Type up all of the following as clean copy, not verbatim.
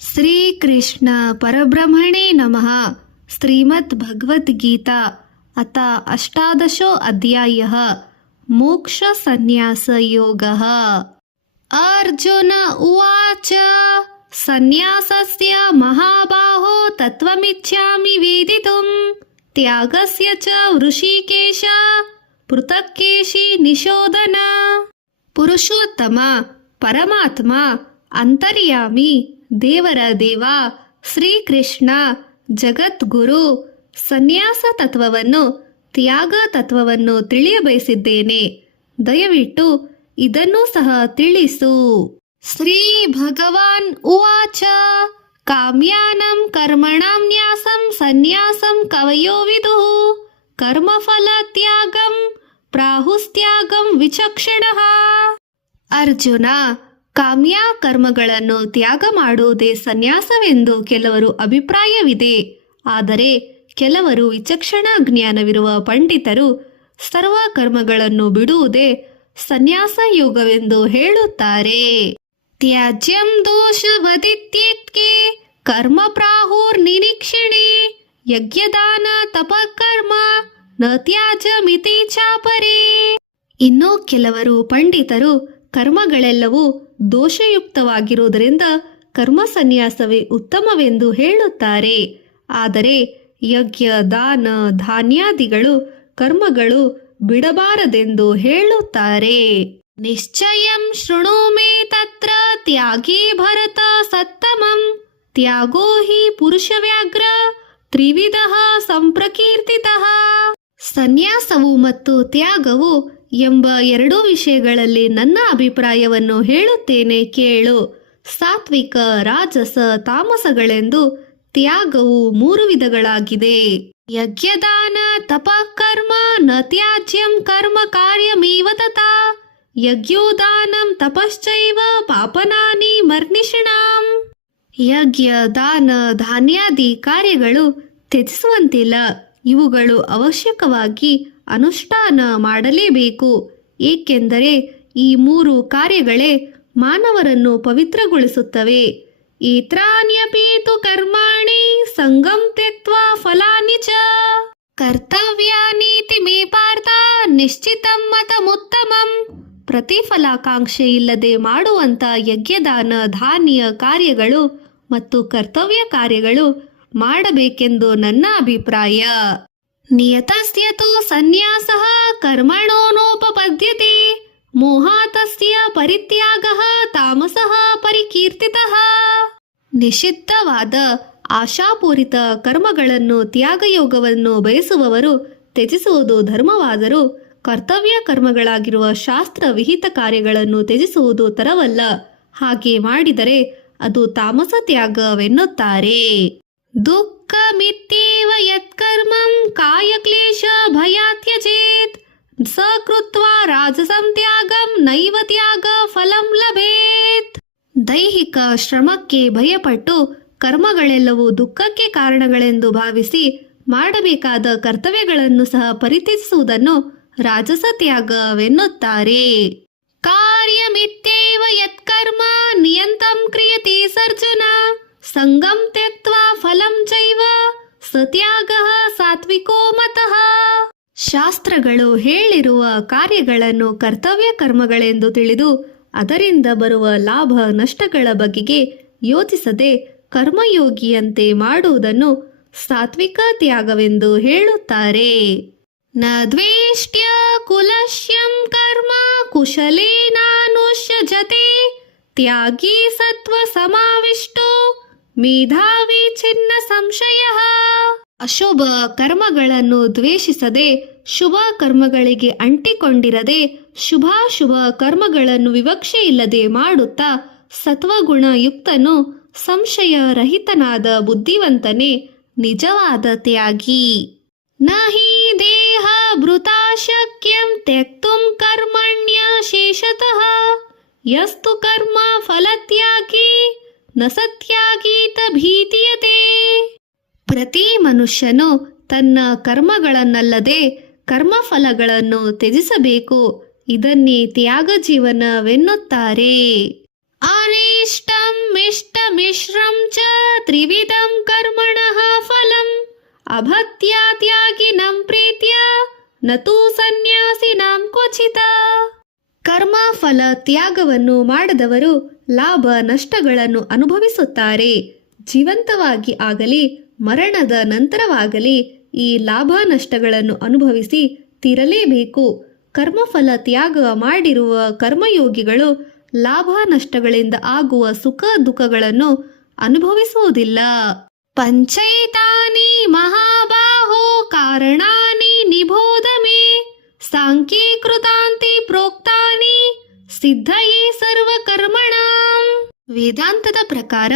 श्रीकृष्ण परब्रह्मणे नमः। श्रीमद्भगवद्गीता अथ 18 अध्यायः मोक्षसन्न्यासयोगः। अर्जुन उवाच सन्न्यासस्य महाबाहो तत्त्वमिच्छामि वेदितुं त्यागस्य च ऋषिकेश पृथक् केशि निशोधन। ಪುರುಷೋತ್ತಮ ಪರಮಾತ್ಮ ಅಂತರ್ಯಾಮಿ ದೇವರ ದೇವ ಶ್ರೀಕೃಷ್ಣ ಜಗದ್ಗುರು ಸನ್ಯಾಸ ತತ್ವವನ್ನು ತ್ಯಾಗ ತತ್ವವನ್ನು ತಿಳಿಯಬಯಸಿದ್ದೇನೆ. ದಯವಿಟ್ಟು ಇದನ್ನೂ ಸಹ ತಿಳಿಸು. ಶ್ರೀ ಭಗವಾನ್ ಉವಾಚ ಕಾಮ್ಯಾನಂ ಕರ್ಮಣಾಂ ನ್ಯಾಸಂ ಸನ್ಯಾಸಂ ಕವಯೋ ವಿದುಃ ಕರ್ಮಫಲ ತ್ಯಾಗಂ ಪ್ರಾಹುಸ್ತ್ಯಾಗಂ ವಿಚಕ್ಷಣಃ. ಅರ್ಜುನ, ಕಾಮ್ಯ ಕರ್ಮಗಳನ್ನು ತ್ಯಾಗ ಮಾಡುವುದೇ ಸನ್ಯಾಸವೆಂದು ಕೆಲವರು ಅಭಿಪ್ರಾಯವಿದೆ. ಆದರೆ ಕೆಲವರು ವಿಚಕ್ಷಣ ಜ್ಞಾನವಿರುವ ಪಂಡಿತರು ಸರ್ವ ಕರ್ಮಗಳನ್ನು ಬಿಡುವುದೇ ಸನ್ಯಾಸ ಯೋಗವೆಂದು ಹೇಳುತ್ತಾರೆ. ತ್ಯಾಜ್ಯಂ ದೋಷವದಿತ್ಯೇತ್ಕೆ ಕರ್ಮ ಪ್ರಾಹುರ್ನಿರೀಕ್ಷಣೆ ಯಜ್ಞದಾನ ತಪಕರ್ಮ ನ ತ್ಯಾಜ್ಯಮಿತಿ ಚಾಪರೇ. ಇನ್ನು ಕೆಲವರು ಪಂಡಿತರು ಕರ್ಮಗಳೆಲ್ಲವೂ ದೋಷಯುಕ್ತವಾಗಿರುವುದರಿಂದ ಕರ್ಮ ಸನ್ಯಾಸವೇ ಉತ್ತಮವೆಂದು ಹೇಳುತ್ತಾರೆ. ಆದರೆ ಯಜ್ಞ ದಾನ ಧಾನ್ಯಾದಿಗಳು ಕರ್ಮಗಳು ಬಿಡಬಾರದೆಂದು ಹೇಳುತ್ತಾರೆ. ನಿಶ್ಚಯಂ ಶೃಣು ಮೇ ತತ್ರ ತ್ಯಾಗೇ ಭರತ ಸತ್ತಮಂ ತ್ಯಾಗೋ ಹಿ ಪುರುಷವ್ಯಾಘ್ರ ತ್ರಿವಿಧಃ ಸಂಪ್ರಕೀರ್ತಿತಃ. ಸನ್ಯಾಸವು ಮತ್ತು ತ್ಯಾಗವು ಎಂಬ ಎರಡೂ ವಿಷಯಗಳಲ್ಲಿ ನನ್ನ ಅಭಿಪ್ರಾಯವನ್ನು ಹೇಳುತ್ತೇನೆ ಕೇಳು. ಸಾತ್ವಿಕ ರಾಜಸ ತಾಮಸಗಳೆಂದು ತ್ಯಾಗವು 3 ವಿಧಗಳಾಗಿದೆ. ಯಜ್ಞದಾನ ತಪಕರ್ಮ ನ ತ್ಯಾಜ್ಯಂ ಕರ್ಮ ಕಾರ್ಯಮೇವ ತಥಾ ಯಜ್ಞೋದಾನಂ ತಪಶ್ಚೈವ ಪಾಪನಾನಿ ಮರ್ನಿಷಣಾಂ. ಯಜ್ಞ ದಾನ ಧಾನ್ಯಾದಿ ಕಾರ್ಯಗಳು ತ್ಯಜಿಸುವಂತಿಲ್ಲ. ಇವುಗಳು ಅವಶ್ಯಕವಾಗಿ ಅನುಷ್ಠಾನ ಮಾಡಲೇಬೇಕು. ಏಕೆಂದರೆ ಈ 3 ಕಾರ್ಯಗಳೇ ಮಾನವರನ್ನು ಪವಿತ್ರಗೊಳಿಸುತ್ತವೆ. ಏತ್ರಾಣ್ಯಪಿ ತು ಕರ್ಮಾಣಿ ಸಂಗಂ ತ್ಯಕ್ತ್ವಾ ಫಲಾನಿ ಚ ಕರ್ತವ್ಯಾನೀತಿ ಮೇ ಪಾರ್ಥ ನಿಶ್ಚಿತಂ ಮತಮುತ್ತಮಂ. ಪ್ರತಿಫಲಾಕಾಂಕ್ಷೆ ಇಲ್ಲದೆ ಮಾಡುವಂತ ಯಜ್ಞದಾನ ಧಾನ್ಯ ಕಾರ್ಯಗಳು ಮತ್ತು ಕರ್ತವ್ಯ ಕಾರ್ಯಗಳು ಮಾಡಬೇಕೆಂದು ನನ್ನ ಅಭಿಪ್ರಾಯ. ನಿಯತಸ್ಯ ತು ಸನ್ಯಾಸಃ ಕರ್ಮಣೋನೋಪಪದ್ಯತೆ ಮೋಹಾತಸ್ಯ ಪರಿತ್ಯಾಗಃ ತಾಮಸಃ ಪರಿಕೀರ್ತಿತಃ. ನಿಷಿದ್ಧವಾದ ಆಶಾಪೂರಿತ ಕರ್ಮಗಳನ್ನು ತ್ಯಾಗಯೋಗವನ್ನು ಬಯಸುವವರು ತ್ಯಜಿಸುವುದು ಧರ್ಮವಾದರೂ ಕರ್ತವ್ಯ ಕರ್ಮಗಳಾಗಿರುವ ಶಾಸ್ತ್ರ ವಿಹಿತ ಕಾರ್ಯಗಳನ್ನು ತ್ಯಜಿಸುವುದು ತರವಲ್ಲ. ಹಾಗೆ ಮಾಡಿದರೆ ಅದು ತಾಮಸ ತ್ಯಾಗವೆನ್ನುತ್ತಾರೆ. ದುಃಖಮಿತ್ಯೇವ ಯತ್ಕರ್ಮಂ ಕಾಯಕ್ಲೇಶ ಭಯಾತ್ ತ್ಯಜೇತ್ ಸ ಕೃತ್ವಾ ರಾಜಸಂ ತ್ಯಾಗಂ ನೈವ ತ್ಯಾಗ ಫಲಂ ಲಭೇತ್. ದೈಹಿಕ ಶ್ರಮಕ್ಕೆ ಭಯಪಟ್ಟು ಕರ್ಮಗಳೆಲ್ಲವೂ ದುಃಖಕ್ಕೆ ಕಾರಣಗಳೆಂದು ಭಾವಿಸಿ ಮಾಡಬೇಕಾದ ಕರ್ತವ್ಯಗಳನ್ನು ಸಹ ಪರಿತ್ಯಜಿಸುವುದನ್ನು ರಾಜಸ ತ್ಯಾಗವೆನ್ನುತ್ತಾರೆ. ಕಾರ್ಯಮಿತ್ಯೇವ ಯತ್ಕರ್ಮ ನಿಯಂತಂ ಕ್ರಿಯತೆ ಸರ್ಜುನ ಸಂಗಂ ತ್ಯಕ್ತ್ವಾ ಫಲಂ ಚೈವ ಸತ್ಯಾಗಃ ಸಾತ್ವಿಕೋ ಮತಃ. ಶಾಸ್ತ್ರಗಳು ಹೇಳಿರುವ ಕಾರ್ಯಗಳನ್ನು ಕರ್ತವ್ಯ ಕರ್ಮಗಳೆಂದು ತಿಳಿದು ಅದರಿಂದ ಬರುವ ಲಾಭ ನಷ್ಟಗಳ ಬಗೆಗೆ ಯೋಚಿಸದೆ ಕರ್ಮಯೋಗಿಯಂತೆ ಮಾಡುವುದನ್ನು ಸಾತ್ವಿಕ ತ್ಯಾಗವೆಂದು ಹೇಳುತ್ತಾರೆ. ನ ದ್ವೇಷ್ಟ್ಯ ಕುಲಶ್ಯಂ ಕರ್ಮ ಕುಶಲೇನಾನುಷ್ಯಜತೆ ತ್ಯಾಗಿ ಸತ್ವ ಸಮಾವಿಷ್ಟೋ ಮೇಧಾವಿ ಚಿನ್ನ ಸಂಶಯಃ. ಅಶುಭ ಕರ್ಮಗಳನ್ನು ದ್ವೇಷಿಸದೆ ಶುಭ ಕರ್ಮಗಳಿಗೆ ಅಂಟಿಕೊಂಡಿರದೆ ಶುಭಾಶುಭ ಕರ್ಮಗಳನ್ನು ವಿವಕ್ಷೆಯಿಲ್ಲದೆ ಮಾಡುತ್ತಾ ಸತ್ವಗುಣ ಯುಕ್ತನು ಸಂಶಯ ರಹಿತನಾದ ಬುದ್ಧಿವಂತನೇ ನಿಜವಾದ ತ್ಯಾಗಿ. ನ ಹಿ ದೇಹ ಭೃತಾ ಶಕ್ಯಂ ತ್ಯಕ್ತುಂ ಕರ್ಮಣ್ಯ ಶೇಷತಃ ಯಸ್ತು ಕರ್ಮ ಫಲತ್ಯಾಗಿ ನ ಸತ್ಯಾಗೀತ ಭೀತಿಯತೆ. ಪ್ರತಿ ಮನುಷ್ಯನು ತನ್ನ ಕರ್ಮಗಳನ್ನಲ್ಲದೆ ಕರ್ಮಫಲಗಳನ್ನು ತ್ಯಜಿಸಬೇಕು. ಇದನ್ನೇ ತ್ಯಾಗ ಜೀವನವೆನ್ನುತ್ತಾರೆ. ಅನಿಷ್ಟಂ ಇಷ್ಟಮಿಶ್ರಂ ಚ ತ್ರಿವಿಧಂ ಕರ್ಮಣಃ ಫಲಂ ಅಭತ್ಯಾ ತ್ಯಾಗಿನಂ ಪ್ರೀತ್ಯ ನತು ಸನ್ಯಾಸಿನಾಂ ಕ್ವಚಿತ. ಕರ್ಮ ಫಲ ತ್ಯಾಗವನ್ನು ಮಾಡದವರು ಲಾಭ ನಷ್ಟಗಳನ್ನು ಅನುಭವಿಸುತ್ತಾರೆ. ಜೀವಂತವಾಗಿ ಆಗಲಿ ಮರಣದ ನಂತರವಾಗಲಿ ಈ ಲಾಭ ನಷ್ಟಗಳನ್ನು ಅನುಭವಿಸಿ ತೀರಲೇಬೇಕು. ಕರ್ಮಫಲ ತ್ಯಾಗ ಮಾಡಿರುವ ಕರ್ಮಯೋಗಿಗಳು ಲಾಭ ನಷ್ಟಗಳಿಂದ ಆಗುವ ಸುಖ ದುಃಖಗಳನ್ನು ಅನುಭವಿಸುವುದಿಲ್ಲ. ಪಂಚೈತಾನಿ ಮಹಾಬಾಹೋ ಕಾರಣಾನಿ ನಿಬೋಧ ಮೇ ಸಾಂಖ್ಯೀಕೃತಾಂತಿ ಪ್ರೋಕ್ತಾನಿ ಸಿದ್ಧಯೇ ಸರ್ವ ಕರ್ಮಣಾಂ. ವೇದಾಂತದ ಪ್ರಕಾರ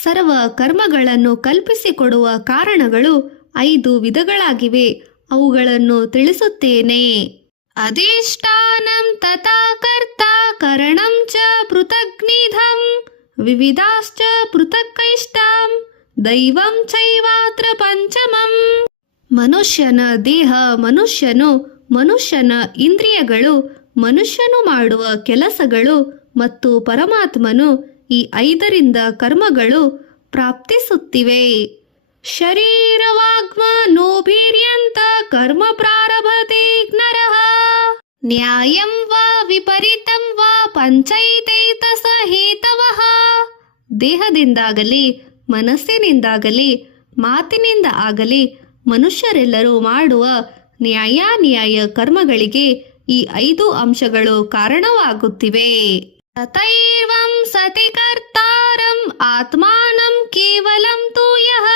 ಸರ್ವ ಕರ್ಮಗಳನ್ನು ಕಲ್ಪಿಸಿಕೊಡುವ ಕಾರಣಗಳು 5 ವಿಧಗಳಾಗಿವೆ. ಅವುಗಳನ್ನು ತಿಳಿಸುತ್ತೇನೆ. ಅಧಿಷ್ಠಾನಂ ತಥಾ ಕರ್ತ ಕರಣಂ ಚ ಪೃಥಗ್ನಿಧಂ ವಿವಿಧಾಶ್ಚ ಪೃಥಕ್ಕೈಷ್ಟಾಂ ದೈವಂ ಚೈವಾತ್ರ ಪಂಚಮಂ. ಮನುಷ್ಯನ ದೇಹ, ಮನುಷ್ಯನ ಇಂದ್ರಿಯಗಳು, ಮನುಷ್ಯನು ಮಾಡುವ ಕೆಲಸಗಳು ಮತ್ತು ಪರಮಾತ್ಮನು ಈ 5ರಿಂದ ಕರ್ಮಗಳು ಪ್ರಾಪ್ತಿಸುತ್ತಿವೆ. ಶರೀರವಾಗ್ಮನೋಭಿರ್ಯಂತ ಕರ್ಮ ಪ್ರಾರಭತೆ ನರಃ ನ್ಯಾಯಂ ವಾ ವಿಪರೀತಂ ವಾ ಪಂಚೈತೈತಸ ಹೇತವಃ. ದೇಹದಿಂದಾಗಲಿ ಮನಸ್ಸಿನಿಂದಾಗಲಿ ಮಾತಿನಿಂದ ಆಗಲಿ ಮನುಷ್ಯರೆಲ್ಲರೂ ಮಾಡುವ ನ್ಯಾಯಾನ್ಯಾಯ ಕರ್ಮಗಳಿಗೆ ಈ 5 ಅಂಶಗಳು ಕಾರಣವಾಗುತ್ತಿವೆ. ತಥೈವಂ ಸತಿ ಕರ್ತಾರಂ ಆತ್ಮಾನಂ ಕೇವಲಂ ತು ಯಃ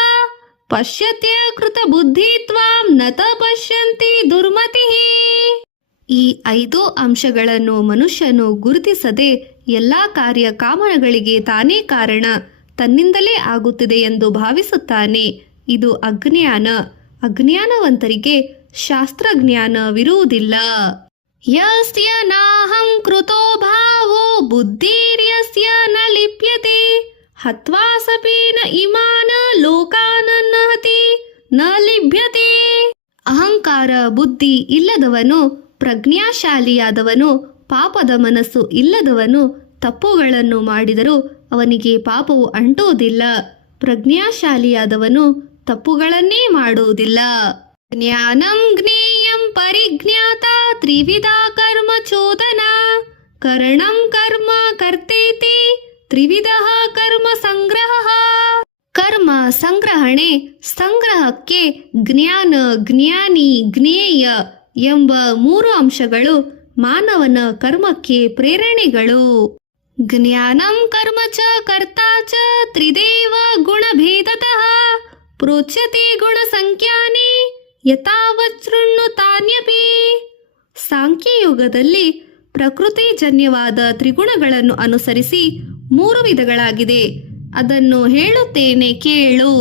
ಪಶ್ಯತ್ಯ ಕೃತ ಬುದ್ಧಿತ್ವಂ ನತ ಪಶ್ಯಂತಿ ದುರ್ಮತಿಃ. ಈ 5 ಅಂಶಗಳನ್ನು ಮನುಷ್ಯನು ಗುರುತಿಸದೆ ಎಲ್ಲಾ ಕಾರ್ಯ ಕಾಮನಗಳಿಗೆ ತಾನೇ ಕಾರಣ, ತನ್ನಿಂದಲೇ ಆಗುತ್ತಿದೆ ಎಂದು ಭಾವಿಸುತ್ತಾನೆ. ಇದು ಅಜ್ಞಾನ. ಅಜ್ಞಾನವಂತರಿಗೆ ಶಾಸ್ತ್ರಜ್ಞಾನವಿರುವುದಿಲ್ಲ. ಯಸ್ಯ ನಾಹಂ ಕೃತೋ ಭಾವೋ ಬುದ್ಧಿರ್ಯಸ್ಯ ನ ಲಿಪ್ಯತೆ ಹತ್ವಾ ಸಪೇನ ಇಮಾನ ಲೋಕಾನನ್ನಹತಿ ನ ಲಿಭ್ಯತೆ. ಅಹಂಕಾರ ಬುದ್ಧಿ ಇಲ್ಲದವನು, ಪ್ರಜ್ಞಾಶಾಲಿಯಾದವನು, ಪಾಪದ ಮನಸ್ಸು ಇಲ್ಲದವನು ತಪ್ಪುಗಳನ್ನು ಮಾಡಿದರೂ ಅವನಿಗೆ ಪಾಪವು ಅಂಟುವುದಿಲ್ಲ. ಪ್ರಜ್ಞಾಶಾಲಿಯಾದವನು ತಪ್ಪುಗಳನ್ನೇ ಮಾಡುವುದಿಲ್ಲ. ಜ್ಞಾನಂ ಜ್ಞೇಯಂ ಪರಿಜ್ಞಾತ ತ್ರಿವಿಧ ಕರ್ಮ ಚೋದನ ಕರಣಂ ಕರ್ಮ ಕರ್ತೇತಿ ತ್ರಿವಿಧ ಕರ್ಮ ಸಂಗ್ರಹ. ಕರ್ಮ ಸಂಗ್ರಹಣೆ, ಸಂಗ್ರಹಕ್ಕೆ ಜ್ಞಾನ, ಜ್ಞಾನಿ, ಜ್ಞೇಯ ಎಂಬ 3 ಅಂಶಗಳು ಮಾನವನ ಕರ್ಮಕ್ಕೆ ಪ್ರೇರಣೆಗಳು. ಜ್ಞಾನಂ ಕರ್ಮ ಚ ಕರ್ತಾ ಚ ತ್ರಿದೇವ ಗುಣಭೇದತಃ ಪ್ರೋಚ್ಯತೆ ಗುಣ ಸಂಖ್ಯಾನಿ ಯಥಾವತ್ ಶೃಣ್ವತಾನ್ಯಪಿ. ಸಾಂಖ್ಯಯುಗದಲ್ಲಿ ಪ್ರಕೃತಿಜನ್ಯವಾದ ತ್ರಿಗುಣಗಳನ್ನು ಅನುಸರಿಸಿ 3 ವಿಧಗಳಾಗಿದೆ. ಅದನ್ನು ಹೇಳುತ್ತೇನೆ ಕೇಳು.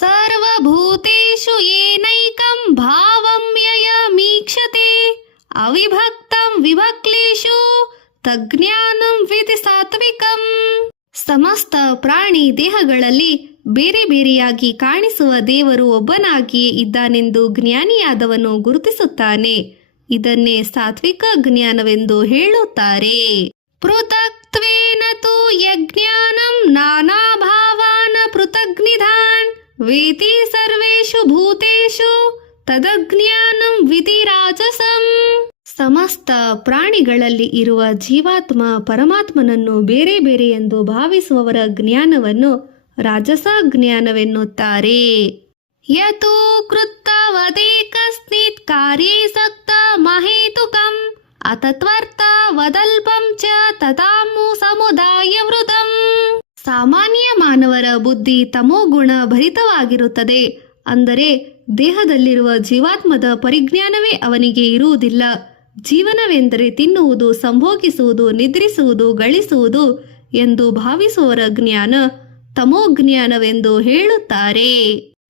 ಸರ್ವಭೂತೇಷು ಏನೈಕಂ ಭಾವಂ ಯಯಮೀಕ್ಷತೆ ಅವಿಭಕ್ತಂ ವಿಭಕ್ಲೇಷು ತಜ್ಞಾನಂ ವಿಧಿ ಸಾತ್ವಿಕಂ. ಸಮಸ್ತ ಪ್ರಾಣಿ ದೇಹಗಳಲ್ಲಿ ಬೇರೆ ಬೇರೆಯಾಗಿ ಕಾಣಿಸುವ ದೇವರು ಒಬ್ಬನಾಗಿಯೇ ಇದ್ದಾನೆಂದು ಜ್ಞಾನಿಯಾದವನು ಗುರುತಿಸುತ್ತಾನೆ. ಇದನ್ನೇ ಸಾತ್ವಿಕ ಜ್ಞಾನವೆಂದು ಹೇಳುತ್ತಾರೆ. ಪೃಥಕ್ತ್ವೇನ ತು ಯಜ್ಞಾನಂ ನಾನಾ ಭಾವಾನ ಪೃಥಗ್ನಿಧಾನ್ ವೇತಿ ಸರ್ವೇಷು ಭೂತೇಷು ತದಜ್ಞಾನಂ ವಿಧಿ ರಾಜಸಂ. ಸಮಸ್ತ ಪ್ರಾಣಿಗಳಲ್ಲಿ ಇರುವ ಜೀವಾತ್ಮ ಪರಮಾತ್ಮನನ್ನು ಬೇರೆ ಬೇರೆ ಎಂದು ಭಾವಿಸುವವರ ಜ್ಞಾನವನ್ನು ರಾಜಸ ಜ್ಞಾನವೆನ್ನುತ್ತಾರೆ. ಯತೋ ಕೃತ್ತವದೇಕಸ್ಮಿತ್ ಕಾರ್ಯೇ ಸಕ್ತ ಮಹೇತುಕಂ ಅತತ್ವರ್ಥ ವದಲ್ಪಂ ಚ ತಥಾಮು ಸಮುದಾಯ ವೃತಂ. ಸಾಮಾನ್ಯ ಮಾನವರ ಬುದ್ಧಿ ತಮೋಗುಣ ಭರಿತವಾಗಿರುತ್ತದೆ. ಅಂದರೆ ದೇಹದಲ್ಲಿರುವ ಜೀವಾತ್ಮದ ಪರಿಜ್ಞಾನವೇ ಅವನಿಗೆ ಇರುವುದಿಲ್ಲ. ಜೀವನವೆಂದರೆ ತಿನ್ನುವುದು, ಸಂಭೋಗಿಸುವುದು, ನಿದ್ರಿಸುವುದು, ಗಳಿಸುವುದು ಎಂದು ಭಾವಿಸುವವರ ಜ್ಞಾನ ತಮೋಜ್ಞಾನವೆಂದು ಹೇಳುತ್ತಾರೆ.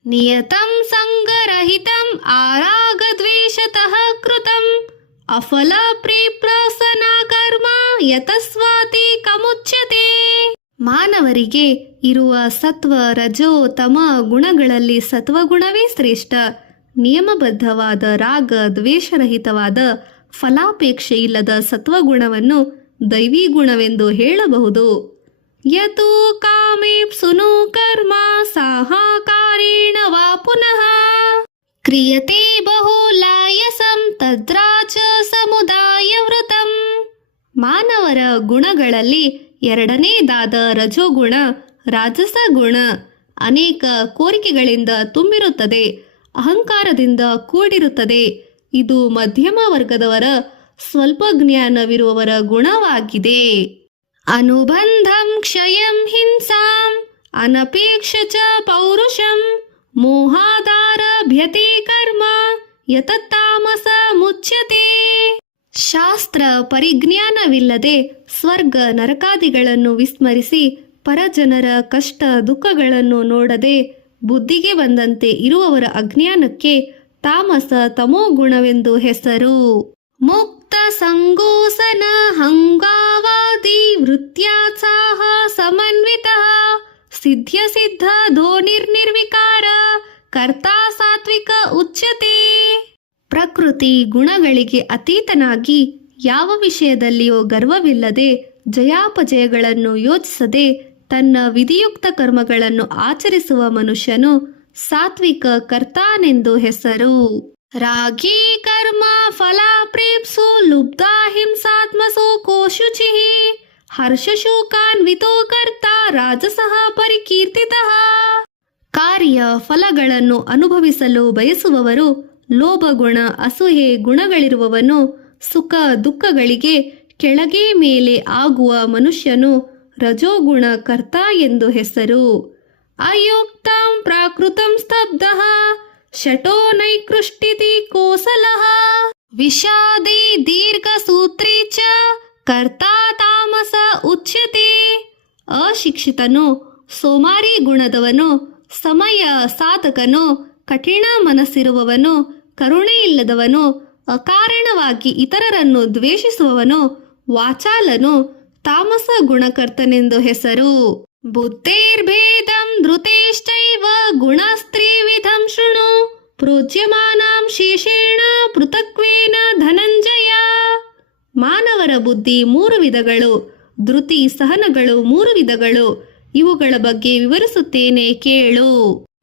ನಿಯತಂ ಸಂಗರಹಿತಂ ಆರಾಗದ್ವೇಷತಃ ಕೃತಂ ಅಫಲ ಪ್ರೇಪ್ರಸನ ಕರ್ಮ ಯತಸ್ವಾತಿ ಕಮುಚ್ಯತೆ. ಮಾನವರಿಗೆ ಇರುವ ಸತ್ವ, ರಜೋ, ತಮ ಗುಣಗಳಲ್ಲಿ ಸತ್ವಗುಣವೇ ಶ್ರೇಷ್ಠ. ನಿಯಮಬದ್ಧವಾದ ರಾಗ ದ್ವೇಷರಹಿತವಾದ ಫಲಾಪೇಕ್ಷೆ ಇಲ್ಲದ ಸತ್ವಗುಣವನ್ನು ದೈವಿ ಗುಣವೆಂದು ಹೇಳಬಹುದು. ಯತು ಕಾಮೇಪ್ಸುನು ಕರ್ಮ ಹಾಹಾಕಾರೇಣ ವಾ ಪುನಃ ಕ್ರಿಯತೆ ಬಹುಲಾಯಸಂ ತದ್ರಾಚ ಸಮುದಾಯ ವೃತಂ. ಮಾನವರ ಗುಣಗಳಲ್ಲಿ ಎರಡನೇದಾದ ರಜೋಗುಣ, ರಾಜಸ ಗುಣ ಅನೇಕ ಕೋರಿಕೆಗಳಿಂದ ತುಂಬಿರುತ್ತದೆ, ಅಹಂಕಾರದಿಂದ ಕೂಡಿರುತ್ತದೆ. ಇದು ಮಧ್ಯಮ ವರ್ಗದವರ ಸ್ವಲ್ಪ ಜ್ಞಾನವಿರುವವರ ಗುಣವಾಗಿದೆ. ಅನುಬಂಧಂ ಕ್ಷಯಂ ಹಿಂಸಾಂ ಅನಪೇಕ್ಷ ಚ ಪೌರುಷಂ ಮೋಹಾದಾರಭ್ಯತೆ ಕರ್ಮ ಯತತಾಮಸ ಮುಚ್ಯತೆ. ಶಾಸ್ತ್ರ ಪರಿಜ್ಞಾನವಿಲ್ಲದೆ ಸ್ವರ್ಗ ನರಕಾದಿಗಳನ್ನು ವಿಸ್ಮರಿಸಿ ಪರಜನರ ಕಷ್ಟ ದುಃಖಗಳನ್ನು ನೋಡದೆ ಬುದ್ಧಿಗೆ ಬಂದಂತೆ ಇರುವವರ ಅಜ್ಞಾನಕ್ಕೆ ತಾಮಸ ತಮೋಗುಣವೆಂದು ಹೆಸರು. ಮುಕ್ತ ಸಂಗೋಸನ ಹಂಗಾವಾದಿ ವೃತ್ಯಾತ್ಸಾಹ ಸಮನ್ವಿತ ಸಿದ್ಧ್ಯ ಸಿದ್ಧ ಧೋನಿರ್ನಿರ್ವಿಕಾರ ಕರ್ತಾ ಸಾತ್ವಿಕ ಉಚ್ಯತೆ. ಪ್ರಕೃತಿ ಗುಣಗಳಿಗೆ ಅತೀತನಾಗಿ ಯಾವ ವಿಷಯದಲ್ಲಿಯೂ ಗರ್ವವಿಲ್ಲದೆ ಜಯಾಪಜಯಗಳನ್ನು ಯೋಚಿಸದೆ ತನ್ನ ವಿಧಿಯುಕ್ತ ಕರ್ಮಗಳನ್ನು ಆಚರಿಸುವ ಮನುಷ್ಯನು ಸಾತ್ವಿಕ ಕರ್ತಾನೆಂದು ಹೆಸರು. ರಾಗೀ ಕರ್ಮ ಫಲಾಪ್ರೇಪ್ಸು ಲುಬ್ಧಾ ಹಿಂಸಾತ್ಮಸೋ ಕೋಶುಚಿ ಹರ್ಷಶೋಕಾನ್ವಿತೋ ಕರ್ತ ರಾಜಸಃ ಪರಿಕೀರ್ತಿತಃ. ಕಾರ್ಯ ಫಲಗಳನ್ನು ಅನುಭವಿಸಲು ಬಯಸುವವರು, ಲೋಭಗುಣ ಅಸೂಯೆ ಗುಣಗಳಿರುವವನು, ಸುಖ ದುಃಖಗಳಿಗೆ ಕೆಳಗೆ ಮೇಲೆ ಆಗುವ ಮನುಷ್ಯನು ರಜೋಗುಣ ಕರ್ತ ಎಂದು ಹೆಸರು. ಅಯುಕ್ತಂ ಪ್ರಾಕೃತಂ ಸ್ತಬ್ಧಃ ಶಟೋ ನೈಕೃಷ್ಟಿತಿ ಕೋಸಲಃ ವಿಷಾದಿ ದೀರ್ಘಸೂತ್ರೀ ಚ ಕರ್ತಾ ತಾಮಸ ಉಚ್ಯತೆ. ಅಶಿಕ್ಷಿತನು, ಸೋಮಾರಿ ಗುಣದವನು, ಸಮಯ ಸಾಧಕನು, ಕಠಿಣ ಮನಸ್ಸಿರುವವನು, ಕರುಣೆಯಿಲ್ಲದವನು, ಅಕಾರಣವಾಗಿ ಇತರರನ್ನು ದ್ವೇಷಿಸುವವನು, ವಾಚಾಲನು ತಾಮಸ ಗುಣಕರ್ತನೆಂದು ಹೆಸರು. ಬುದ್ಧೇರ್ಭೇದಂ ಧೃತೇಶ್ಚೈವ ಗುಣಸ್ತ್ರಿವಿಧಂ ಶೃಣು ಪ್ರೋಚ್ಯಮಾನಾಂ ಶೇಷೇಣ ಪೃಥಕ್ವೇನ ಧನಂಜಯ. ಮಾನವರ ಬುದ್ಧಿ 3 ವಿಧಗಳು, ಧೃತಿ ಸಹನಗಳು 3 ವಿಧಗಳು. ಇವುಗಳ ಬಗ್ಗೆ ವಿವರಿಸುತ್ತೇನೆ ಕೇಳು.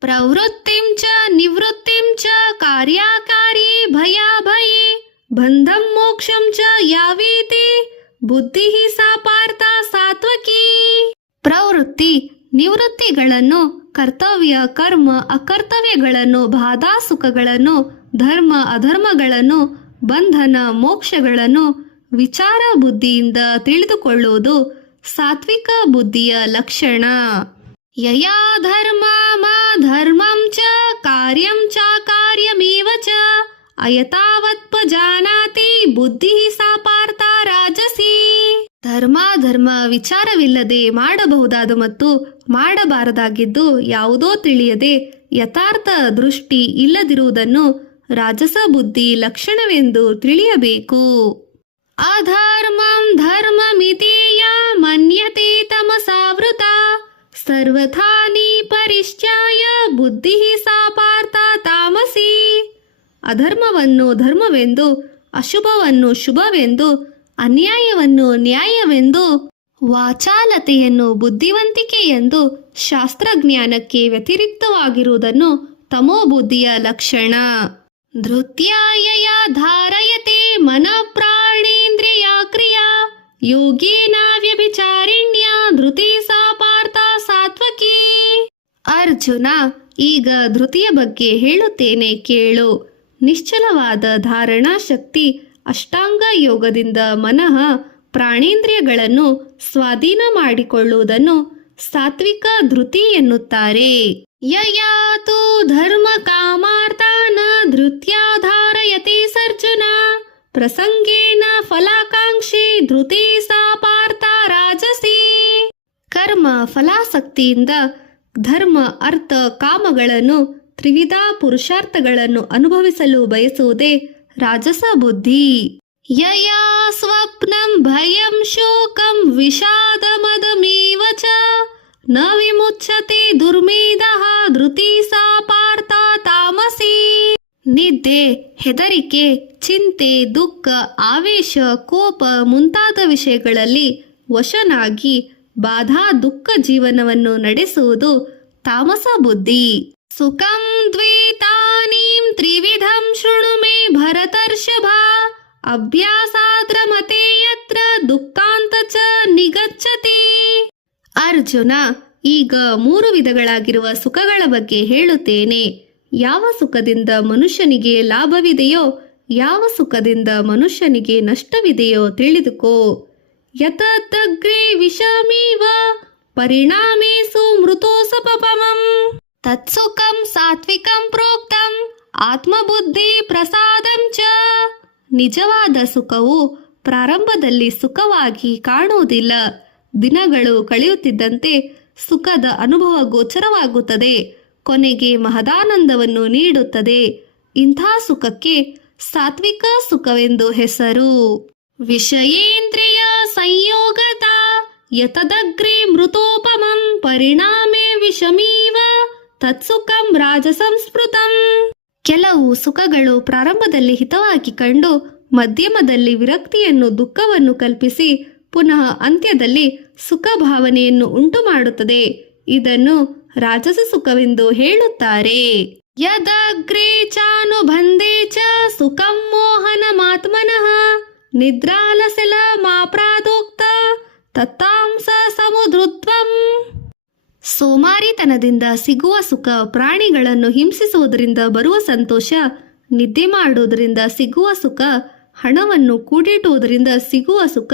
ಪ್ರವೃತ್ತಿಂ ಚ ನಿವೃತ್ತಿಂ ಚ ಕಾರ್ಯಾಕಾರಿ ಭಯಾಭಯಿ ಬಂಧಂ ಮೋಕ್ಷಂ ಚ ಯಾವೇತಿ ಬುದ್ಧಿ ಸಾ ಪಾರ್ಥ ಸಾತ್ವಕಿ. ಪ್ರವೃತ್ತಿ ನಿವೃತ್ತಿಗಳನ್ನು, ಕರ್ತವ್ಯ ಕರ್ಮ ಅಕರ್ತವ್ಯಗಳನ್ನು, ಬಾಧಾ ಸುಖಗಳನ್ನು, ಧರ್ಮ ಅಧರ್ಮಗಳನ್ನು, ಬಂಧನ ಮೋಕ್ಷಗಳನ್ನು ವಿಚಾರ ಬುದ್ಧಿಯಿಂದ ತಿಳಿದುಕೊಳ್ಳುವುದು ಸಾತ್ವಿಕ ಬುದ್ಧಿಯ ಲಕ್ಷಣ. ಯಯಾ ಧರ್ಮ ಮಾ ಧರ್ಮಂ ಚ ಕಾರ್ಯಂ ಚ ಕಾರ್ಯಮೇವ ಚ ಅಯತಾವತ್ಪಜಾನಾತಿ ಬುದ್ಧಿ ಸಾ ಪಾರ್ಥ ರಾಜಸಿ. ಧರ್ಮ ವಿಚಾರವಿಲ್ಲದೆ ಮಾಡಬಹುದಾದ ಮತ್ತು ಮಾಡಬಾರದಾಗಿದ್ದು ಯಾವುದೋ ತಿಳಿಯದೆ ಯಥಾರ್ಥ ದೃಷ್ಟಿ ಇಲ್ಲದಿರುವುದನ್ನು ರಾಜಸ ಬುದ್ಧಿ ಲಕ್ಷಣವೆಂದು ತಿಳಿಯಬೇಕು. ಅಧರ್ಮಂ ಧರ್ಮಮಿತೀಯ ಮನ್ಯತೆ ತಮಸಾವೃತ ಸರ್ವಥಾನಿ ಪರಿಶ್ಚಾಯ ಬುದ್ಧಿ ಸಾ ಪಾರ್ಥ ತಾಮಸಿ. ಅಧರ್ಮವನ್ನು ಧರ್ಮವೆಂದು, ಅಶುಭವನ್ನು ಶುಭವೆಂದು, ಅನ್ಯಾಯವನ್ನು ನ್ಯಾಯವೆಂದು, ವಾಚಾಲತೆಯನ್ನು ಬುದ್ಧಿವಂತಿಕೆ ಎಂದು ಶಾಸ್ತ್ರಜ್ಞಾನಕ್ಕೆ ವ್ಯತಿರಿಕ್ತವಾಗಿರುವುದನ್ನು ತಮೋಬುದ್ಧಿಯ ಲಕ್ಷಣ. ಧೃತ್ಯಾಯಯ ಧಾರಯತೆ ಮನಃ ಪ್ರಾಣೇಂದ್ರಿಯ ಕ್ರಿಯಾ ಯೋಗೇನ ವ್ಯಭಿಚಾರಿಣ್ಯ ಧೃತಿ ಸಾ ಪಾರ್ಥ ಸಾತ್ವಕಿ. ಅರ್ಜುನ, ಈಗ ಧೃತಿಯ ಬಗ್ಗೆ ಹೇಳುತ್ತೇನೆ ಕೇಳು. ನಿಶ್ಚಲವಾದ ಧಾರಣಾ ಶಕ್ತಿ ಅಷ್ಟಾಂಗ ಯೋಗದಿಂದ ಮನಃ ಪ್ರಾಣೇಂದ್ರಿಯಗಳನ್ನು ಸ್ವಾಧೀನ ಮಾಡಿಕೊಳ್ಳುವುದನ್ನು ಸಾತ್ವಿಕ ಧೃತಿ ಎನ್ನುತ್ತಾರೆ. ಯಯಾತು ಧರ್ಮ ಕಾಮಾರ್ಥಾನ ಧೃತ್ಯಾ ಧಾರಯತೆ ಸರ್ಜುನ ಪ್ರಸಂಗೇನ ಫಲಾಕಾಂಕ್ಷಿ ಧೃತಿ ಸಾ ಪಾರ್ಥ ರಾಜಸಿ. ಕರ್ಮ ಫಲಾಸಕ್ತಿಯಿಂದ ಧರ್ಮ ಅರ್ಥ ಕಾಮಗಳನ್ನು, ತ್ರಿವಿಧ ಪುರುಷಾರ್ಥಗಳನ್ನು ಅನುಭವಿಸಲು ಬಯಸುವುದೇ ರಾಜಸ ಬುದ್ಧಿ. ಯಯಾ ಸ್ವಪ್ನಂ ಭಯಂ ಶೋಕಂ ವಿಷಾದಮದಮೇವ ಚ ನ ವಿಮುಚ್ಯತೆ ದುರ್ಮೇಧಃ ಧೃತಿ ಸಾ ಪಾರ್ಥ ತಾಮಸಿ. ನಿದ್ದೆ, ಹೆದರಿಕೆ, ಚಿಂತೆ, ದುಃಖ, ಆವೇಶ, ಕೋಪ ಮುಂತಾದ ವಿಷಯಗಳಲ್ಲಿ ವಶನಾಗಿ ಬಾಧಾ ದುಃಖ ಜೀವನವನ್ನು ನಡೆಸುವುದು ತಾಮಸ ಬುದ್ಧಿ. ಸುಖಂ ದ್ವೇತಾನೀಂ ತ್ರಿವಿಧಂ ಶೃಣು ಮೇ ಭರತರ್ಷಭ, ಅಭ್ಯಾಸಾದ್ರಮತೆ ಯತ್ರ ದುಃಖಾಂತ ಚ ನಿಗಚ್ಚತಿ. ಅರ್ಜುನ, ಈಗ 3 ವಿಧಗಳಾಗಿರುವ ಸುಖಗಳ ಬಗ್ಗೆ ಹೇಳುತ್ತೇನೆ. ಯಾವ ಸುಖದಿಂದ ಮನುಷ್ಯನಿಗೆ ಲಾಭವಿದೆಯೋ, ಯಾವ ಸುಖದಿಂದ ಮನುಷ್ಯನಿಗೆ ನಷ್ಟವಿದೆಯೋ ತಿಳಿದುಕೋ. ಯತದಗ್ರೇ ವಿಷಮೀವ ಪರಿಣಾಮೇಸು ಮೃತೋಸಪಮಂ, ತತ್ಸುಖಂ ಸಾತ್ವಿಕಂ ಪ್ರೋಕ್ತಂ ಆತ್ಮಬುದ್ಧಿ ಪ್ರಸಾದಂ ಚ. ನಿಜವಾದ ಸುಖವು ಪ್ರಾರಂಭದಲ್ಲಿ ಸುಖವಾಗಿ ಕಾಣುವುದಿಲ್ಲ. ದಿನಗಳು ಕಳೆಯುತ್ತಿದ್ದಂತೆ ಸುಖದ ಅನುಭವ ಗೋಚರವಾಗುತ್ತದೆ, ಕೊನೆಗೆ ಮಹದಾನಂದವನ್ನು ನೀಡುತ್ತದೆ. ಇಂಥ ಸುಖಕ್ಕೆ ಸಾತ್ವಿಕ ಸುಖವೆಂದು ಹೆಸರು. ವಿಷಯೇಂದ್ರಿಯ ಸಂಯೋಗತ ಯತದಗ್ರೇ ಮೃತೋಪಮಂ ಪರಿಣಾಮೇ ವಿಷಮೀವ ತತ್ಸುಖಂ ರಾಜಸಂಸ್ಮೃತಂ. ಕೆಲವು ಸುಖಗಳು ಪ್ರಾರಂಭದಲ್ಲಿ ಹಿತವಾಗಿ ಕಂಡು ಮಧ್ಯಮದಲ್ಲಿ ವಿರಕ್ತಿಯನ್ನು ದುಃಖವನ್ನು ಕಲ್ಪಿಸಿ ಪುನಃ ಅಂತ್ಯದಲ್ಲಿ ಸುಖ ಭಾವನೆಯನ್ನು ಉಂಟು ಮಾಡುತ್ತದೆ. ಇದನ್ನು ರಾಜಸ ಸುಖವೆಂದು ಹೇಳುತ್ತಾರೆ. ಯದಗ್ರೇ ಚಾನುಬಂಧೇ ಚ ಸುಖಂ ಮೋಹನಮಾತ್ಮನಃ ನಿದ್ರಾಲಸಲ ಮಾಪ್ರಾದೋಕ್ತ ತತ್ತಾಂಸ ಸಮುದ್ರುತ್ವಂ. ಸೋಮಾರಿತನದಿಂದ ಸಿಗುವ ಸುಖ, ಪ್ರಾಣಿಗಳನ್ನು ಹಿಂಸಿಸುವುದರಿಂದ ಬರುವ ಸಂತೋಷ, ನಿದ್ದೆ ಮಾಡುವುದರಿಂದ ಸಿಗುವ ಸುಖ, ಹಣವನ್ನು ಕೂಡಿಟ್ಟುವುದರಿಂದ ಸಿಗುವ ಸುಖ,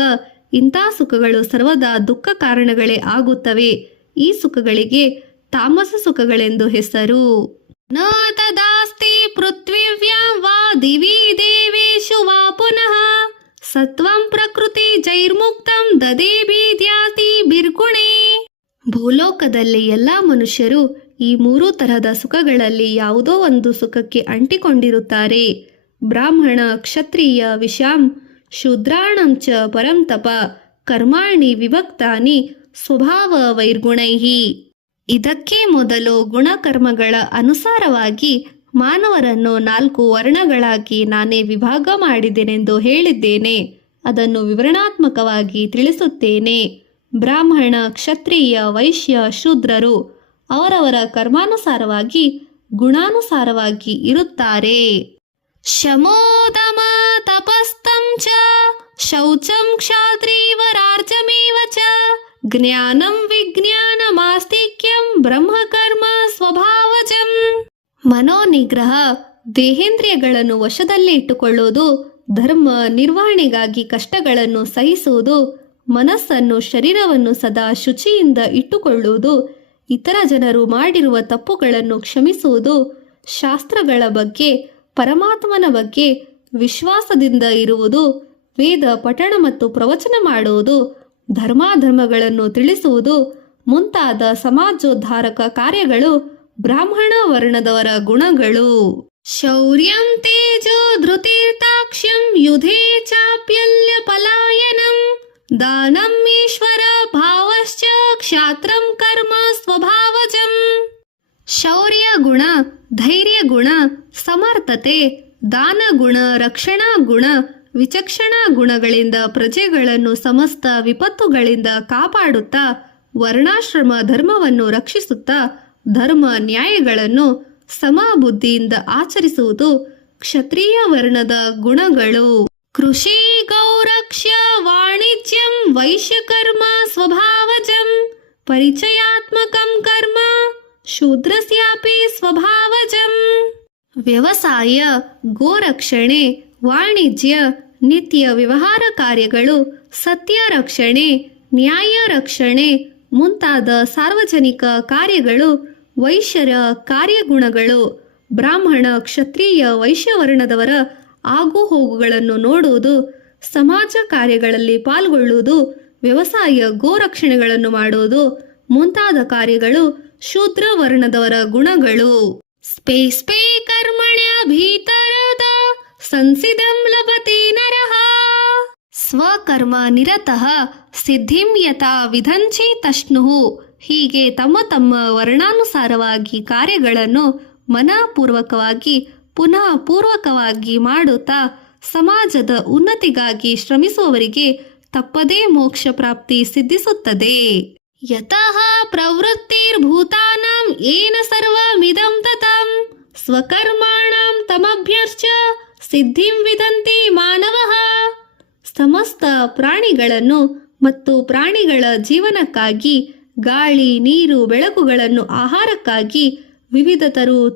ಇಂಥ ಸುಖಗಳು ಸರ್ವದಾ ದುಃಖ ಕಾರಣಗಳೇ ಆಗುತ್ತವೆ. ಈ ಸುಖಗಳಿಗೆ ತಾಮಸ ಸುಖಗಳೆಂದು ಹೆಸರು. ನ ತದಾಸ್ತಿ ಪೃಥ್ವಿವ್ಯಾಂ ವಾ ದಿವಿ ದೇವೇಶು ವಾ ಪುನಃ ಸತ್ವಂ ಪ್ರಕೃತಿ ಜೈರ್ಮುಕ್ತಂ ದದೇ ಬೀದ್ಯಾತಿ ಬಿರ್ಗುಣೆ. ಭೂಲೋಕದಲ್ಲಿ ಎಲ್ಲ ಮನುಷ್ಯರು ಈ 3 ತರಹದ ಸುಖಗಳಲ್ಲಿ ಯಾವುದೋ ಒಂದು ಸುಖಕ್ಕೆ ಅಂಟಿಕೊಂಡಿರುತ್ತಾರೆ. ಬ್ರಾಹ್ಮಣ, ಕ್ಷತ್ರಿಯ, ವಿಷಾಂ, ಶೂದ್ರಾಣಂ ಚ ಪರಂತಪ ಕರ್ಮಾಣಿ ವಿಭಕ್ತಾನಿ ಸ್ವಭಾವ ವೈರ್ಗುಣೈಹಿ. ಇದಕ್ಕೆ ಮೊದಲು ಗುಣಕರ್ಮಗಳ ಅನುಸಾರವಾಗಿ ಮಾನವರನ್ನು 4 ವರ್ಣಗಳಾಗಿ ನಾನೇ ವಿಭಾಗ ಮಾಡಿದ್ದೇನೆಂದು ಹೇಳಿದ್ದೇನೆ. ಅದನ್ನು ವಿವರಣಾತ್ಮಕವಾಗಿ ತಿಳಿಸುತ್ತೇನೆ. ಬ್ರಾಹ್ಮಣ, ಕ್ಷತ್ರಿಯ, ವೈಶ್ಯ, ಶೂದ್ರರು ಅವರವರ ಕರ್ಮಾನುಸಾರವಾಗಿ ಗುಣಾನುಸಾರವಾಗಿ ಇರುತ್ತಾರೆ. ಶಮೋದಮ ತಪಸ್ತಂ ಚ ಶೌಚಂ ಕ್ಷಾತ್ರೀವರಾರ್ಜಮೇವ ಚ ಜ್ಞಾನಂ ವಿಜ್ಞಾನಮಾಸ್ತಿಕ್ಯಂ ಬ್ರಹ್ಮಕರ್ಮ ಸ್ವಭಾವಜಂ. ಮನೋನಿಗ್ರಹ, ದೇಹೇಂದ್ರಿಯಗಳನ್ನು ವಶದಲ್ಲಿ ಇಟ್ಟುಕೊಳ್ಳುವುದು, ಧರ್ಮ ನಿರ್ವಹಣೆಗಾಗಿ ಕಷ್ಟಗಳನ್ನು ಸಹಿಸುವುದು, ಮನಸ್ಸನ್ನು ಶರೀರವನ್ನು ಸದಾ ಶುಚಿಯಿಂದ ಇಟ್ಟುಕೊಳ್ಳುವುದು, ಇತರ ಜನರು ಮಾಡಿರುವ ತಪ್ಪುಗಳನ್ನು ಕ್ಷಮಿಸುವುದು, ಶಾಸ್ತ್ರಗಳ ಬಗ್ಗೆ, ಪರಮಾತ್ಮನ ಬಗ್ಗೆ ವಿಶ್ವಾಸದಿಂದ ಇರುವುದು, ವೇದ ಪಠಣ ಮತ್ತು ಪ್ರವಚನ ಮಾಡುವುದು, ಧರ್ಮಾಧರ್ಮಗಳನ್ನು ತಿಳಿಸುವುದು ಮುಂತಾದ ಸಮಾಜೋದ್ಧಾರಕ ಕಾರ್ಯಗಳು ಬ್ರಾಹ್ಮಣ ವರ್ಣದವರ ಗುಣಗಳು. ಶೌರ್ಯಂ ತೇಜೋ ಧೃತಿರ್ತಾಕ್ಷ್ಯಂ ಯುಧೇ ಚಾಪ್ಯಲ್ಯ ಪಲಾಯನಂ ದಾನಂ ಈಶ್ವರ ಭಾವಶ್ಚ ಕ್ಷಾತ್ರಂ ಕರ್ಮ ಸ್ವಭಾವಜಂ. ಶೌರ್ಯ ಗುಣ, ಧೈರ್ಯ ಗುಣ, ಸಮರ್ಥತೆ, ದಾನ ಗುಣ, ರಕ್ಷಣಾ ಗುಣ, ವಿಚಕ್ಷಣಾ ಗುಣಗಳಿಂದ ಪ್ರಜೆಗಳನ್ನು ಸಮಸ್ತ ವಿಪತ್ತುಗಳಿಂದ ಕಾಪಾಡುತ್ತಾ ವರ್ಣಾಶ್ರಮ ಧರ್ಮವನ್ನು ರಕ್ಷಿಸುತ್ತಾ ಧರ್ಮ ನ್ಯಾಯಗಳನ್ನು ಸಮಬುದ್ಧಿಯಿಂದ ಆಚರಿಸುವುದು ಕ್ಷತ್ರಿಯ ವರ್ಣದ ಗುಣಗಳು. ಕೃಷಿ ಗೌರಕ್ಷ್ಯ ವಾಣಿಜ್ಯಂ ವೈಶ್ಯಕರ್ಮ ಸ್ವಭಾವಜಂ ಪರಿಚಯಾತ್ಮಕಂ ಕರ್ಮ ಶೂದ್ರಸ್ಯಾಪಿ ಸ್ವಭಾವಜಂ. ವ್ಯವಸಾಯ, ಗೋರಕ್ಷಣೆ, ವಾಣಿಜ್ಯ, ನಿತ್ಯ ವ್ಯವಹಾರ ಕಾರ್ಯಗಳು, ಸತ್ಯ ರಕ್ಷಣೆ, ನ್ಯಾಯ ರಕ್ಷಣೆ ಮುಂತಾದ ಸಾರ್ವಜನಿಕ ಕಾರ್ಯಗಳು ವೈಶ್ಯರ ಕಾರ್ಯಗುಣಗಳು. ಬ್ರಾಹ್ಮಣ, ಕ್ಷತ್ರಿಯ, ವೈಶ್ಯವರ್ಣದವರ ಆಗು ಹೋಗುಗಳನ್ನು ನೋಡುವುದು, ಸಮಾಜ ಕಾರ್ಯಗಳಲ್ಲಿ ಪಾಲ್ಗೊಳ್ಳುವುದು, ವ್ಯವಸಾಯ, ಗೋರಕ್ಷಣೆಗಳನ್ನು ಮಾಡುವುದು ಮುಂತಾದ ಕಾರ್ಯಗಳು ಶೂದ್ರ ವರ್ಣದವರ ಗುಣಗಳು. ಸ್ಪೇ ಸ್ಪೇ ಕರ್ಮಣ್ಯ ಭೀತರದ ಸಂಸಿದಂ ಲಭತೆ ನರಃ ಸ್ವಕರ್ಮ ನಿರತಃ ಸಿದ್ಧಿಂ ಯಥಾ ವಿಧಂಚಿ ತಶ್ನುಃ. ಹೀಗೆ ತಮ್ಮ ತಮ್ಮ ವರ್ಣಾನುಸಾರವಾಗಿ ಕಾರ್ಯಗಳನ್ನು ಮನಪೂರ್ವಕವಾಗಿ ಪುನಃ ಪೂರ್ವಕವಾಗಿ ಮಾಡುತ್ತಾ ಸಮಾಜದ ಉನ್ನತಿಗಾಗಿ ಶ್ರಮಿಸುವವರಿಗೆ ತಪ್ಪದೇ ಮೋಕ್ಷ ಪ್ರಾಪ್ತಿ ಸಿದ್ಧಿಸುತ್ತದೆ. ಯತಃ ಪ್ರವೃತ್ತಿರ್ಭೂತಾನಾಂ ಏನ ಸರ್ವಮಿದಂ ತತಂ ಸ್ವಕರ್ಮಾಣಂ ತಮಭ್ಯರ್ಚ್ಯ ಸಿದ್ಧಿಂ ವಿದಂತಿ ಮಾನವಃ. ಸಮಸ್ತ ಪ್ರಾಣಿಗಳನ್ನು ಮತ್ತು ಪ್ರಾಣಿಗಳ ಜೀವನಕ್ಕಾಗಿ ಗಾಳಿ, ನೀರು, ಬೆಳಕುಗಳನ್ನು ಆಹಾರಕ್ಕಾಗಿ ವಿವಿಧ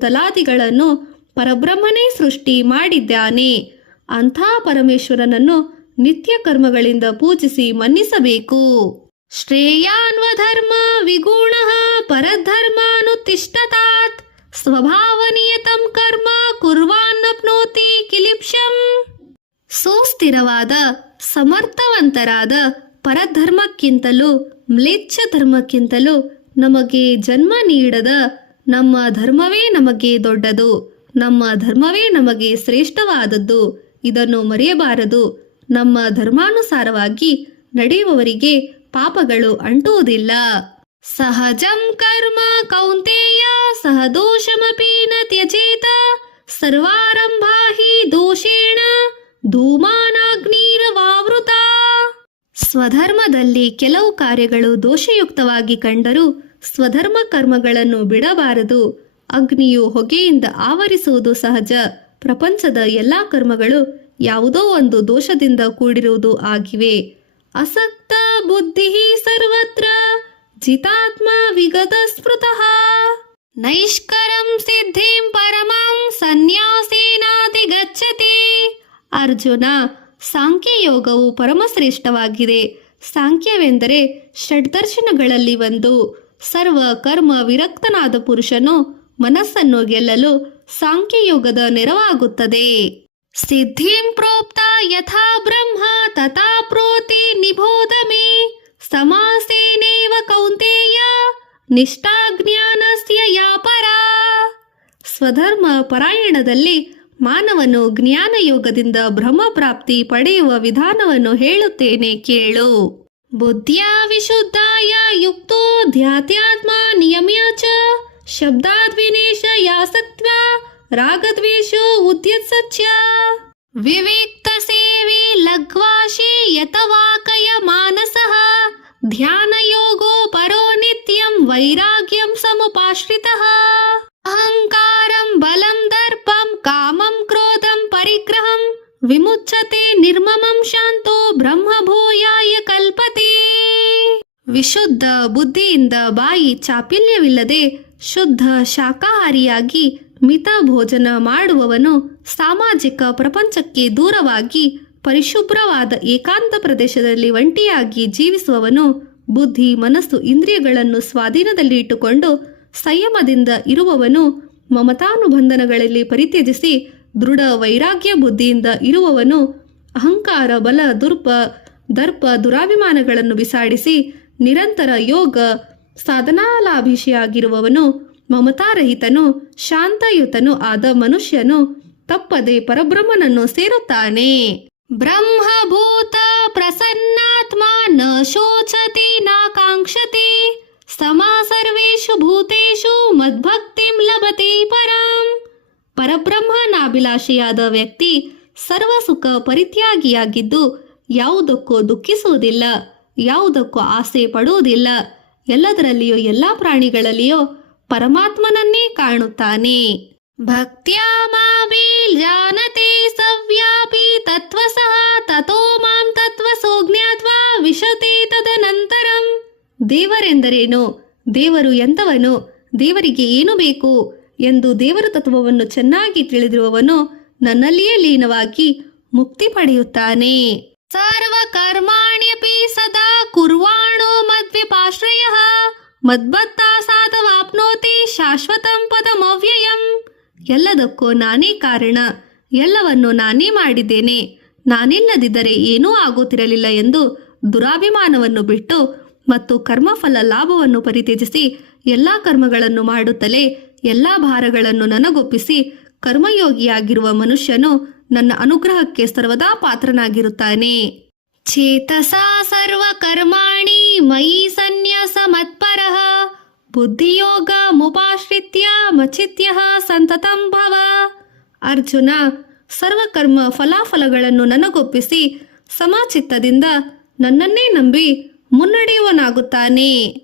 ತಲಾದಿಗಳನ್ನು ಪರಬ್ರಹ್ಮನೇ ಸೃಷ್ಟಿ ಮಾಡಿದ್ದಾನೆ. ಅಂಥ ಪರಮೇಶ್ವರನನ್ನು ನಿತ್ಯ ಕರ್ಮಗಳಿಂದ ಪೂಜಿಸಿ ಮನ್ನಿಸಬೇಕು. ಶ್ರೇಯಾನ್ವಧರ್ಮ ವಿಗುಣಃ ಪರಧರ್ಮಾನುತಿಷ್ಠತಾತ್ ಸ್ವಭಾವನಿಯತಂ ಕರ್ಮ ಕುರ್ವಾನ್ನಪ್ನೋತಿ ಕಿಲಿಪ್ಷಂ. ಸುಸ್ಥಿರವಾದ ಸಮರ್ಥವಂತರಾದ ಪರಧರ್ಮಕ್ಕಿಂತಲೂ ಮ್ಲೇಚ್ಛ ಧರ್ಮಕ್ಕಿಂತಲೂ ನಮಗೆ ಜನ್ಮ ನೀಡದ ನಮ್ಮ ಧರ್ಮವೇ ನಮಗೆ ದೊಡ್ಡದು, ನಮ್ಮ ಧರ್ಮವೇ ನಮಗೆ ಶ್ರೇಷ್ಠವಾದದ್ದು. ಇದನ್ನು ಮರೆಯಬಾರದು. ನಮ್ಮ ಧರ್ಮಾನುಸಾರವಾಗಿ ನಡೆಯುವವರಿಗೆ ಪಾಪಗಳು ಅಂಟುವುದಿಲ್ಲ. ಸಹಜಂ ಕರ್ಮ ಕೌಂತೇಯ ಸಹ ದೋಷಮಪಿ ನ ತ್ಯಜೇತ ಸರ್ವಾರಂಭಾ ಹಿ ದೋಷೇಣ ಧೂಮಾನಾಗ್ನಿರವಾವೃತ. ಸ್ವಧರ್ಮದಲ್ಲಿ ಕೆಲವು ಕಾರ್ಯಗಳು ದೋಷಯುಕ್ತವಾಗಿ ಕಂಡರೂ ಸ್ವಧರ್ಮ ಕರ್ಮಗಳನ್ನು ಬಿಡಬಾರದು. ಅಗ್ನಿಯು ಹೊಗೆಯಿಂದ ಆವರಿಸುವುದು ಸಹಜ. ಪ್ರಪಂಚದ ಎಲ್ಲಾ ಕರ್ಮಗಳು ಯಾವುದೋ ಒಂದು ದೋಷದಿಂದ ಕೂಡಿರುವುದು ಆಗಿವೆ. ಅಸಕ್ತ ಬುದ್ಧಿ ಸರ್ವತ್ರ ಜಿತಾತ್ಮ ವಿಗತ ಸ್ಮೃತಃ ನೈಷ್ಕರಂ ಸಿದ್ಧಿಂ ಪರಮಂ ಸನ್ಯಾಸೇನಾಧಿಗಚ್ಚತಿ. ಅರ್ಜುನ, ಸಾಂಖ್ಯಯೋಗವು ಪರಮಶ್ರೇಷ್ಠವಾಗಿದೆ. ಸಾಂಖ್ಯವೆಂದರೆ ಷಡ್ದರ್ಶನಗಳಲ್ಲಿ ಒಂದು. ಸರ್ವ ಕರ್ಮ ವಿರಕ್ತನಾದ ಪುರುಷನು ಮನಸ್ಸನ್ನು ಗೆಲ್ಲಲು ಸಾಂಖ್ಯಯೋಗದ ನೆರವಾಗುತ್ತದೆ. ಸಿದ್ಧಿಂ ಪ್ರೋಕ್ತ ಯಥಾ ಬ್ರಹ್ಮ ತಥಾ ಪ್ರೋತಿ ನಿಬೋಧ ಮೇ ಸಮಾಸೇನೇವ ಕೌಂತೇಯ ನಿಷ್ಠಾ ಜ್ಞಾನಸ್ಯ ಯಾ ಪರಾ. ಸ್ವಧರ್ಮ ಪರಾಯಣದಲ್ಲಿ ಮಾನವನು ಜ್ಞಾನಯೋಗದಿಂದ ಬ್ರಹ್ಮ ಪ್ರಾಪ್ತಿ ಪಡೆಯುವ ವಿಧಾನವನ್ನು ಹೇಳುತ್ತೇನೆ ಕೇಳು. ಬುದ್ಧ್ಯಾ ವಿಶುದ್ಧಾಯ ಯುಕ್ತೋ ಧ್ಯಾತ್ಯಾತ್ಮ ನಿಯಮ್ಯ ಚ ಶಬ್ದಾದ್ವಿನೇಶಯಾಸಕ್ತ್ವ ರಾಗದ್ವೇಷೋ ಉದ್ಯತ್ಸಚ್ಚ ವಿವಿಕ್ತ ಸೇವಿ ಲಘ್ವಾಶಿ ಯತವಾಕಯ ಮಾನಸಃ ಧ್ಯಾನಯೋಗೋ ಪರೋ ನಿತ್ಯಂ ವೈರಾಗ್ಯಂ ಸಮುಪಾಶ್ರಿತಃ ಅಹಂಕಾರಂ ಬಲಂ ದರ್ಪಂ ಕಾಮಂ ಕ್ರೋಧಂ ಪರಿಗ್ರಹಂ ವಿಮುಚ್ಯತೆ ನಿರ್ಮಮಂ ಶಾಂತೋ ಬ್ರಹ್ಮಭೂಯಾಯ ಕಲ್ಪತೆ. ವಿಶುದ್ಧ ಬುದ್ಧಿಯಿಂದ ಬಾಯಿ ಚಾಪಿಲ್ಯವಿಲ್ಲದೆ ಶುದ್ಧ ಶಾಕಾಹಾರಿಯಾಗಿ ಮಿತ ಭೋಜನ ಮಾಡುವವನು ಸಾಮಾಜಿಕ ಪ್ರಪಂಚಕ್ಕೆ ದೂರವಾಗಿ ಪರಿಶುಭ್ರವಾದ ಏಕಾಂತ ಪ್ರದೇಶದಲ್ಲಿ ಒಂಟಿಯಾಗಿ ಜೀವಿಸುವವನು ಬುದ್ಧಿ, ಮನಸ್ಸು, ಇಂದ್ರಿಯಗಳನ್ನು ಸ್ವಾಧೀನದಲ್ಲಿ ಇಟ್ಟುಕೊಂಡು ಸಂಯಮದಿಂದ ಇರುವವನು ಮಮತಾನುಬಂಧನಗಳಲ್ಲಿ ಪರಿತ್ಯಜಿಸಿ ದೃಢ ವೈರಾಗ್ಯ ಬುದ್ಧಿಯಿಂದ ಇರುವವನು ಅಹಂಕಾರ, ಬಲ, ದರ್ಪ, ದುರಾಭಿಮಾನಗಳನ್ನು ಬಿಸಾಡಿಸಿ ನಿರಂತರ ಯೋಗ ಸಾಧನಾಲಾಭಿಷಿಯಾಗಿರುವವನು ಮಮತಾರಹಿತನು ಶಾಂತಯುತನು ಆದ ಮನುಷ್ಯನು ತಪ್ಪದೆ ಪರಬ್ರಹ್ಮನನ್ನು ಸೇರುತ್ತಾನೆ. ಬ್ರಹ್ಮಭೂತ ಪ್ರಸನ್ನಾತ್ಮ ನ ಶೋಚತಿ ನ ಕಾಂಕ್ಷತಿ ಸಮಾ ಸರ್ವೇಷು ಭೂತೇಷು ಮದ್ಭಕ್ತಿಂ ಲಭತೆ ಪರಾಂ. ಪರಬ್ರಹ್ಮನಾಭಿಲಾಷಿಯಾದ ವ್ಯಕ್ತಿ ಸರ್ವ ಸುಖ ಪರಿತ್ಯಾಗಿಯಾಗಿದ್ದು ಯಾವುದಕ್ಕೂ ದುಃಖಿಸುವುದಿಲ್ಲ, ಯಾವುದಕ್ಕೂ ಆಸೆ ಪಡುವುದಿಲ್ಲ. ಎಲ್ಲದರಲ್ಲಿಯೂ ಎಲ್ಲ ಪ್ರಾಣಿಗಳಲ್ಲಿಯೂ ಪರಮಾತ್ಮನನ್ನೇ ಕಾಣುತ್ತಾನೆ. ಭಕ್ತ್ಯಾ ಮಾಮೇಲ್ ಜಾನತೆ ಸವ್ಯಾಪಿ ತತ್ವಸಃ ತತೋ ಮಾಂ ತತ್ವಸೋ ಜ್ಞಾತ್ವಾ ವಿಶತೆ ತದನಂತರಂ. ದೇವರೆಂದರೇನು, ದೇವರು ಎಂತವನು, ದೇವರಿಗೆ ಏನು ಬೇಕು ಎಂದು ದೇವರ ತತ್ವವನ್ನು ಚೆನ್ನಾಗಿ ತಿಳಿದಿರುವವನು ನನ್ನಲ್ಲಿಯೇ ಲೀನವಾಗಿ ಮುಕ್ತಿ ಪಡೆಯುತ್ತಾನೆ. ಸರ್ವ ಕರ್ಮಾಣ್ಯಪಿ ಸದಾ ಕುರ್ವಾಣೋ ಮದ್ವ್ಯಪಾಶ್ರಯಃ ಮದ್ಭಕ್ತಾ ಸಾಧವಾಪ್ನೋತಿ ಶಾಶ್ವತಂ ಪದಮವ್ಯಯಂ. ಎಲ್ಲದಕ್ಕೂ ನಾನೇ ಕಾರಣ, ಎಲ್ಲವನ್ನು ನಾನೇ ಮಾಡಿದ್ದೇನೆ, ನಾನಿಲ್ಲದಿದ್ದರೆ ಏನೂ ಆಗುತ್ತಿರಲಿಲ್ಲ ಎಂದು ದುರಾಭಿಮಾನವನ್ನು ಬಿಟ್ಟು ಮತ್ತು ಕರ್ಮಫಲ ಲಾಭವನ್ನು ಪರಿತ್ಯಜಿಸಿ ಎಲ್ಲ ಕರ್ಮಗಳನ್ನು ಮಾಡುತ್ತಲೇ ಎಲ್ಲ ಭಾರಗಳನ್ನು ನನಗೊಪ್ಪಿಸಿ ಕರ್ಮಯೋಗಿಯಾಗಿರುವ ಮನುಷ್ಯನು ನನ್ನ ಅನುಗ್ರಹಕ್ಕೆ ಸರ್ವದಾ ಪಾತ್ರನಾಗಿರುತ್ತಾನೆ. ಚೇತಸಾ ಸರ್ವ ಕರ್ಮಾಣಿ ಮಯಿ ಸನ್ಯಾಸ ಮತ್ಪರಃ ಬುದ್ಧಿಯೋಗ ಮುಪಾಶ್ರಿತ್ಯ ಮಚಿತ್ಯಃ ಸಂತತಂ ಭವ. ಅರ್ಜುನ, ಸರ್ವಕರ್ಮ ಫಲಾಫಲಗಳನ್ನು ನನಗೊಪ್ಪಿಸಿ ಸಮಚಿತ್ತದಿಂದ ನನ್ನನ್ನೇ ನಂಬಿ ಮುನ್ನಡೆಯುವನಾಗುತ್ತಾನೆ.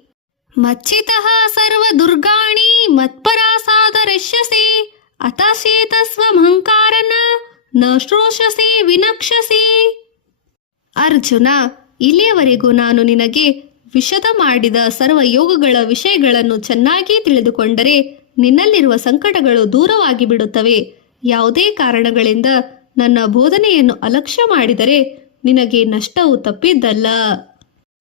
ಮಚ್ಚಿತಃ ಸರ್ವ ದುರ್ಗಾಣಿ ಮತ್ಪರಾಸಾದರಿಷ್ಯಸಿ ಅತಶೇತಸ್ವಮಹಂಕಾರನ ನ ಶ್ರೋಷಸಿ ವಿನಕ್ಷಸಿ. ಅರ್ಜುನ, ಇಲ್ಲಿಯವರೆಗೂ ನಾನು ನಿನಗೆ ವಿಶದ ಮಾಡಿದ ಸರ್ವ ಯೋಗಗಳ ವಿಷಯಗಳನ್ನು ಚೆನ್ನಾಗಿ ತಿಳಿದುಕೊಂಡರೆ ನಿನ್ನಲ್ಲಿರುವ ಸಂಕಟಗಳು ದೂರವಾಗಿ ಬಿಡುತ್ತವೆ. ಯಾವುದೇ ಕಾರಣಗಳಿಂದ ನನ್ನ ಬೋಧನೆಯನ್ನು ಅಲಕ್ಷ್ಯ ಮಾಡಿದರೆ ನಿನಗೆ ನಷ್ಟವು ತಪ್ಪಿದ್ದಲ್ಲ.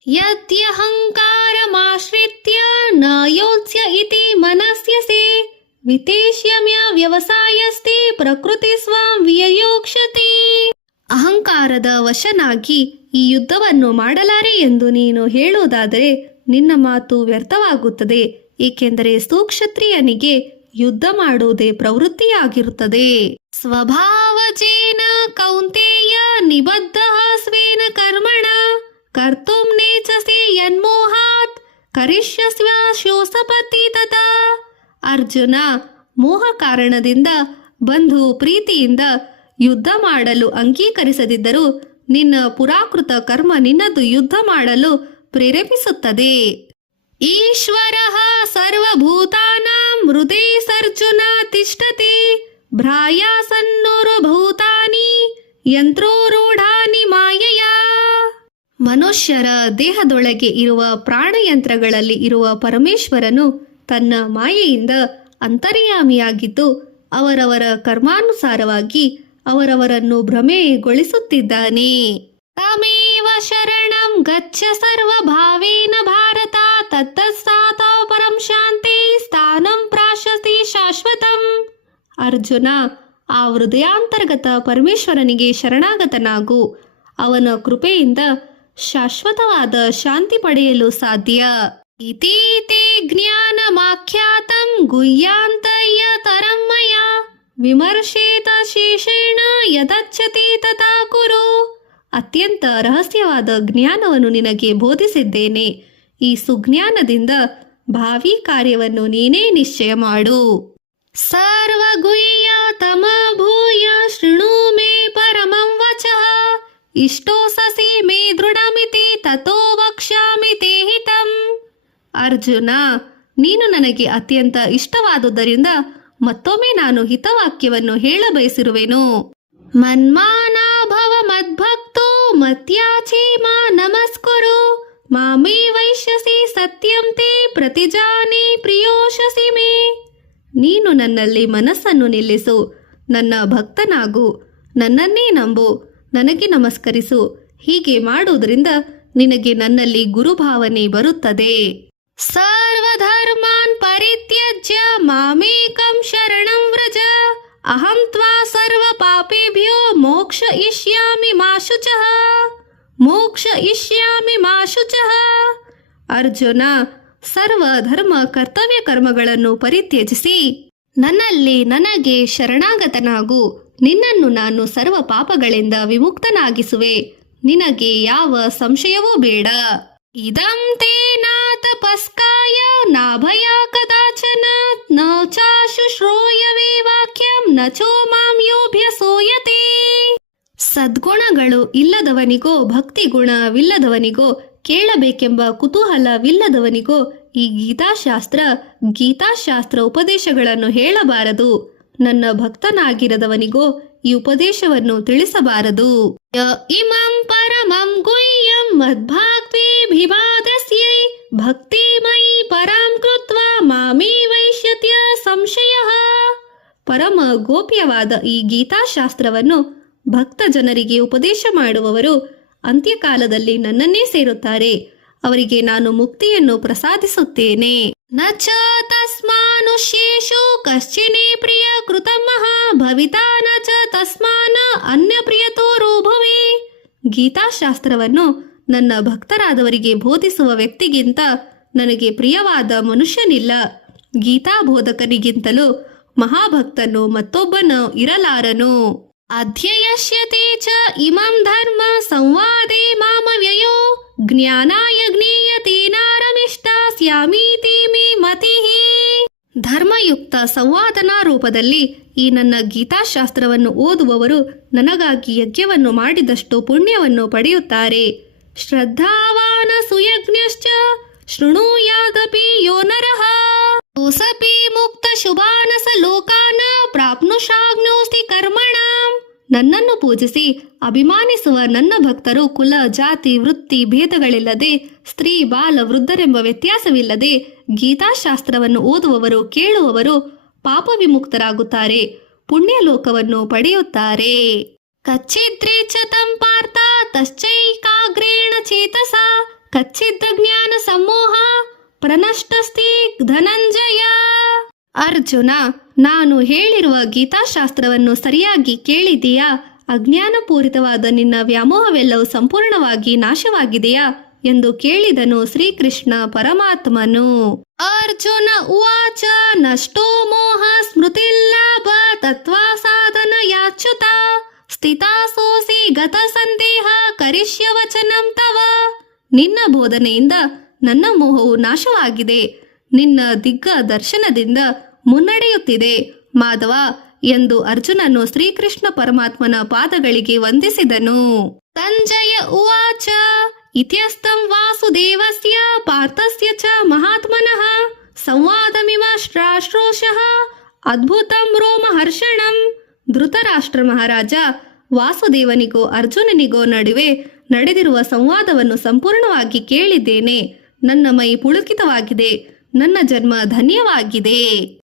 ಯದ್ಯಹಂಕಾರಮಾಶ್ರಿತ್ಯ ನ ಯೋತ್ಸ್ಯ ಇತಿ ಮನಸ್ಯಸಿ ವಿತೇಷ್ಯಮ್ಯ ವ್ಯವಸಾಯಸ್ತಿ ಪ್ರಕೃತಿ ಸ್ವಂ ವ್ಯಯೋಕ್ಷತಿ. ಅಹಂಕಾರದ ವಶನಾಗಿ ಈ ಯುದ್ಧವನ್ನು ಮಾಡಲಾರೆ ಎಂದು ನೀನು ಹೇಳುವುದಾದರೆ ನಿನ್ನ ಮಾತು ವ್ಯರ್ಥವಾಗುತ್ತದೆ. ಏಕೆಂದರೆ ಸುಕ್ಷತ್ರಿಯನಿಗೆ ಯುದ್ಧ ಮಾಡುವುದೇ ಪ್ರವೃತ್ತಿಯಾಗಿರುತ್ತದೆ. ಸ್ವಭಾವಜೇನ ಕೌಂತೇಯ ನಿಬದ್ಧ ಸ್ವೇನ ಕರ್ಮಣ ಕರ್ತುಂ ನೇಚಸಿ ಯನ್ಮೋಹಾತ್ ಕರಿಷ್ಯಸ್ವ ಶೋಸಪತಿ ತಥಾ. ಅರ್ಜುನ, ಮೋಹ ಕಾರಣದಿಂದ ಬಂಧು ಪ್ರೀತಿಯಿಂದ ಯುದ್ಧ ಮಾಡಲು ಅಂಗೀಕರಿಸದಿದ್ದರೂ ನಿನ್ನ ಪುರಾಕೃತ ಕರ್ಮ ನಿನ್ನದು ಯುದ್ಧ ಮಾಡಲು ಪ್ರೇರೇಪಿಸುತ್ತದೆ. ಈಶ್ವರಃ ಸರ್ವಭೂತಾನಾಂ ಹೃದಯೇಸರ್ಜುನ ತಿಷ್ಠತಿ ಭ್ರಾಯಾಸನ್ನೋರ್ಭೂತಾನಿ ಯಂತ್ರೋರೂಢಾನಿ ಮಾಯೆಯ. ಮನುಷ್ಯರ ದೇಹದೊಳಗೆ ಇರುವ ಪ್ರಾಣಯಂತ್ರಗಳಲ್ಲಿ ಇರುವ ಪರಮೇಶ್ವರನು ತನ್ನ ಮಾಯೆಯಿಂದ ಅಂತರ್ಯಾಮಿಯಾಗಿದ್ದು ಅವರವರ ಕರ್ಮಾನುಸಾರವಾಗಿ ಅವರವರನ್ನು ಭ್ರಮೆಗೊಳಿಸುತ್ತಿದ್ದಾನೆ. ತಮೇವ ಶರಣಂ ಗಚ್ಚ ಸರ್ವಭಾವೇನ ಭಾರತ ತತ್ತಸ್ಥಾತೌ ಪರಂ ಶಾಂತಿ ಸ್ಥಾನಂ ಪ್ರಾಶಸ್ತಿ ಶಾಶ್ವತಂ. ಅರ್ಜುನ, ಆ ಹೃದಯಾಂತರ್ಗತ ಪರಮೇಶ್ವರನಿಗೆ ಶರಣಾಗತನಾಗು. ಅವನ ಕೃಪೆಯಿಂದ ಶಾಶ್ವತವಾದ ಶಾಂತಿ ಪಡೆಯಲು ಸಾಧ್ಯ. ಇತಿ ತೇ ಜ್ಞಾನಮಾಖ್ಯಾತಂ ಗುಹ್ಯಾಂತರ್ಯತರಂ ಮಯಾ ವಿಮರ್ಶೇತ ಶೇಷೇಣ ಯದಚ್ಛತಿ ತಥಾ ಕುರು. ಅತ್ಯಂತ ರಹಸ್ಯವಾದ ಜ್ಞಾನವನ್ನು ನಿನಗೆ ಬೋಧಿಸಿದ್ದೇನೆ. ಈ ಸುಜ್ಞಾನದಿಂದ ಭಾವಿ ಕಾರ್ಯವನ್ನು ನೀನೇ ನಿಶ್ಚಯ ಮಾಡು. ಸರ್ವಗುಹ್ಯ ತಮಭೂಯ ಶೃಣು ಮೇ ಪರಮಂ ವಚಃ ಇಷ್ಟೋಸಸಿ ಮೇ ದೃಢಮಿತಿ ತಥೋ ವಕ್ಷ್ಯಾಮಿ ತೇ ಹಿತಂ. ಅರ್ಜುನ, ನೀನು ನನಗೆ ಅತ್ಯಂತ ಇಷ್ಟವಾದುದರಿಂದ ಮತ್ತೊಮ್ಮೆ ನಾನು ಹಿತವಾಕ್ಯವನ್ನು ಹೇಳಬಯಸಿರುವೆನು. ಮನ್ಮಾನಾಭವ ಮದ್ಭಕ್ತೋ ಮತ್ಯಾಚಿ ಮಾ ನಮಸ್ಕುರು ಮಾಮೇ ವೈಶ್ಯಸಿ ಸತ್ಯಂ ತೇ ಪ್ರತಿಜಾನಿ ಪ್ರಿಯೋಷಸಿ ಮೇ. ನೀನು ನನ್ನಲ್ಲಿ ಮನಸ್ಸನ್ನು ನಿಲ್ಲಿಸು, ನನ್ನ ಭಕ್ತನಾಗು, ನನ್ನನ್ನೇ ನಂಬು, ನನಗೆ ನಮಸ್ಕರಿಸು. ಹೀಗೆ ಮಾಡುವುದರಿಂದ ನಿನಗೆ ನನ್ನಲ್ಲಿ ಗುರುಭಾವನೆ ಬರುತ್ತದೆ. ಸರ್ವಧರ್ಮಾನ್ ಪರಿತ್ಯಜ್ಯ ಮಾಮೇಕಂ ಶರಣಂ ವ್ರಜ ಅಹಂ ತ್ವಾ ಸರ್ವ ಪಾಪೇಭ್ಯೋ ಮೋಕ್ಷಯಿಷ್ಯಾಮಿ ಮಾ ಶುಚಃ. ಮೋಕ್ಷಯಿಷ್ಯಾಮಿ ಮಾ ಶುಚಃ. ಅರ್ಜುನ, ಸರ್ವ ಧರ್ಮ ಕರ್ತವ್ಯ ಕರ್ಮಗಳನ್ನು ಪರಿತ್ಯಜಿಸಿ ನನ್ನಲ್ಲಿ ನನಗೆ ಶರಣಾಗತನಾಗು. ನಿನ್ನನ್ನು ನಾನು ಸರ್ವ ಪಾಪಗಳಿಂದ ವಿಮುಕ್ತನಾಗಿಸುವೆ. ನಿನಗೆ ಯಾವ ಸಂಶಯವೂ ಬೇಡ. ಇದಂ ತೇ ನಾತಪಸ್ಕಾಯ ನಾಭಯ ಕದಾಚನ ನ ಚಾಶುಶ್ರೂಯವೇ ವಾಕ್ಯಂ ನ ಚೋ ಮಾಂ ಯೋಭ್ಯಸೂಯತೆ. ಸದ್ಗುಣಗಳು ಇಲ್ಲದವನಿಗೋ ಭಕ್ತಿ ಗುಣವಿಲ್ಲದವನಿಗೋ ಕೇಳಬೇಕೆಂಬ ಕುತೂಹಲವಿಲ್ಲದವನಿಗೋ ಈ ಗೀತಾಶಾಸ್ತ್ರ ಉಪದೇಶಗಳನ್ನು ಹೇಳಬಾರದು. ನನ್ನ ಭಕ್ತನಾಗಿರದವನಿಗೋ ಈ ಉಪದೇಶವನ್ನು ತಿಳಿಸಬಾರದು. ಇಮಂ ಪರಮಂ ಗುಹ್ಯಂ ಮದ್ಭಾಕ್ತಿಭಿವಾದಸ್ಯೈ ಭಕ್ತಿಮಯಿ ಪರಾಂ ಕೃತ್ವಾ ಮಾಮೇ ವೈಶ್ಯತ್ಯ ಸಂಶಯಃ. ಪರಮ ಗೋಪ್ಯವಾದ ಈ ಗೀತಾಶಾಸ್ತ್ರವನ್ನು ಭಕ್ತ ಜನರಿಗೆ ಉಪದೇಶ ಮಾಡುವವರು ಅಂತ್ಯಕಾಲದಲ್ಲಿ ನನ್ನನ್ನೇ ಸೇರುತ್ತಾರೆ. ಅವರಿಗೆ ನಾನು ಮುಕ್ತಿಯನ್ನು ಪ್ರಸಾದಿಸುತ್ತೇನೆ. ನ ಚ ತಸ್ಮಾನುಷ್ಯೇಷು ಕಶ್ಚಿನೇ ಪ್ರಿಯ ಕೃತಮಃ ಭವಿತಾ ನ ಚ ತಸ್ಮಾನ ಅನ್ಯ ಪ್ರಿಯತೋರೋ ಭುವಿ. ಗೀತಾಶಾಸ್ತ್ರವನ್ನು ನನ್ನ ಭಕ್ತರಾದವರಿಗೆ ಬೋಧಿಸುವ ವ್ಯಕ್ತಿಗಿಂತ ನನಗೆ ಪ್ರಿಯವಾದ ಮನುಷ್ಯನಿಲ್ಲ. ಗೀತಾ ಬೋಧಕನಿಗಿಂತಲೂ ಮಹಾಭಕ್ತನು ಮತ್ತೊಬ್ಬನು ಇರಲಾರನು. ಅಧ್ಯಯಸ್ಯತೆ ಚ ಇಮಂ ಧರ್ಮ ಸಂವಾದೇ ಮಾಮವ್ಯಯೋ ಜ್ಞಾನಾಯ ಜ್ಞೇಯತೇನಾರಮಿಷ್ಟ ಸ್ಯಾಮೀತಿ ಮೇ ಮತಿಃ. ಧರ್ಮಯುಕ್ತ ಸಂವಾದನಾ ರೂಪದಲ್ಲಿ ಈ ನನ್ನ ಗೀತಾಶಾಸ್ತ್ರವನ್ನು ಓದುವವರು ನನಗಾಗಿ ಯಜ್ಞವನ್ನು ಮಾಡಿದಷ್ಟು ಪುಣ್ಯವನ್ನು ಪಡೆಯುತ್ತಾರೆ. ಶ್ರದ್ಧಾವಾನ ಸುಯಜ್ಞಶ್ಚ ಶೃಣುಯಾದಪಿ ಯೋ ನರಃ ಯೋಸಪಿ ಮುಕ್ತ ಶುಭಾನಸ ಲೋಕಾನ ಪ್ರಾಪ್ನುಷಾಗ್ನೋಸ್ತಿ ಕರ್ಮಣಾಂ. ನನ್ನನ್ನು ಪೂಜಿಸಿ ಅಭಿಮಾನಿಸುವ ನನ್ನ ಭಕ್ತರು ಕುಲ ಜಾತಿ ವೃತ್ತಿ ಭೇದಗಳಿಲ್ಲದೆ ಸ್ತ್ರೀ ಬಾಲ ವೃದ್ಧರೆಂಬ ವ್ಯತ್ಯಾಸವಿಲ್ಲದೆ ಗೀತಾಶಾಸ್ತ್ರವನ್ನು ಓದುವವರು ಕೇಳುವವರು ಪಾಪ ವಿಮುಕ್ತರಾಗುತ್ತಾರೆ, ಪುಣ್ಯಲೋಕವನ್ನು ಪಡೆಯುತ್ತಾರೆ. ಕಚ್ಚಿದ್ರೇ ಚ ತಂ ಪಾರ್ಥ ತಶ್ಚೈಕಾಗ್ರೇಣ ಚೇತಸ ಕಚ್ಚಿದ್ದ ಜ್ಞಾನ ಸಮೋಹ ಪ್ರನಷ್ಟಸ್ತಿ ಧನಂಜಯ. ಅರ್ಜುನ, ನಾನು ಹೇಳಿರುವ ಗೀತಾಶಾಸ್ತ್ರವನ್ನು ಸರಿಯಾಗಿ ಕೇಳಿದೆಯಾ? ಅಜ್ಞಾನಪೂರಿತವಾದ ನಿನ್ನ ವ್ಯಾಮೋಹವೆಲ್ಲವೂ ಸಂಪೂರ್ಣವಾಗಿ ನಾಶವಾಗಿದೆಯಾ ಎಂದು ಕೇಳಿದನು ಶ್ರೀಕೃಷ್ಣ ಪರಮಾತ್ಮನು. ಅರ್ಜುನ ಉವಾಚ ನಷ್ಟೋ ಮೋಹ ಸ್ಮೃತಿಲ್ಲಾಭ ತತ್ವಾ ಸಾಧನ ಯಾಚ್ಯುತ ಸ್ಥಿತಾಸೋಸಿ ಗತ ಸಂದೇಹ ಕರಿಷ್ಯ ವಚನಂ ತವ. ನಿನ್ನ ಬೋಧನೆಯಿಂದ ನನ್ನ ಮೋಹವು ನಾಶವಾಗಿದೆ, ನಿನ್ನ ದಿಗ್ಗ ದರ್ಶನದಿಂದ ಮುನ್ನಡೆಯುತ್ತಿದೆ ಮಾಧವ ಎಂದು ಅರ್ಜುನನು ಶ್ರೀಕೃಷ್ಣ ಪರಮಾತ್ಮನ ಪಾದಗಳಿಗೆ ವಂದಿಸಿದನು. ಸಂಜಯ ಉವಾಚ ಇತ್ಯಸ್ತಂ ವಾಸುದೇವಸ್ಯ ಪಾರ್ಥಸ್ಯ ಚ ಮಹಾತ್ಮನಃ ಸಂವಾದಮಿವ ಶ್ರಾಶ್ರೋಷಃ ಅದ್ಭುತಂ ರೋಮಹರ್ಷಣಂ. ಧೃತರಾಷ್ಟ್ರ ಮಹಾರಾಜ, ವಾಸುದೇವನಿಗೋ ಅರ್ಜುನನಿಗೋ ನಡುವೆ ನಡೆದಿರುವ ಸಂವಾದವನ್ನು ಸಂಪೂರ್ಣವಾಗಿ ಕೇಳಿದ್ದೇನೆ. ನನ್ನ ಮೈ ಪುಳುಕಿತವಾಗಿದೆ, ನನ್ನ ಜನ್ಮ ಧನ್ಯವಾಗಿದೆ.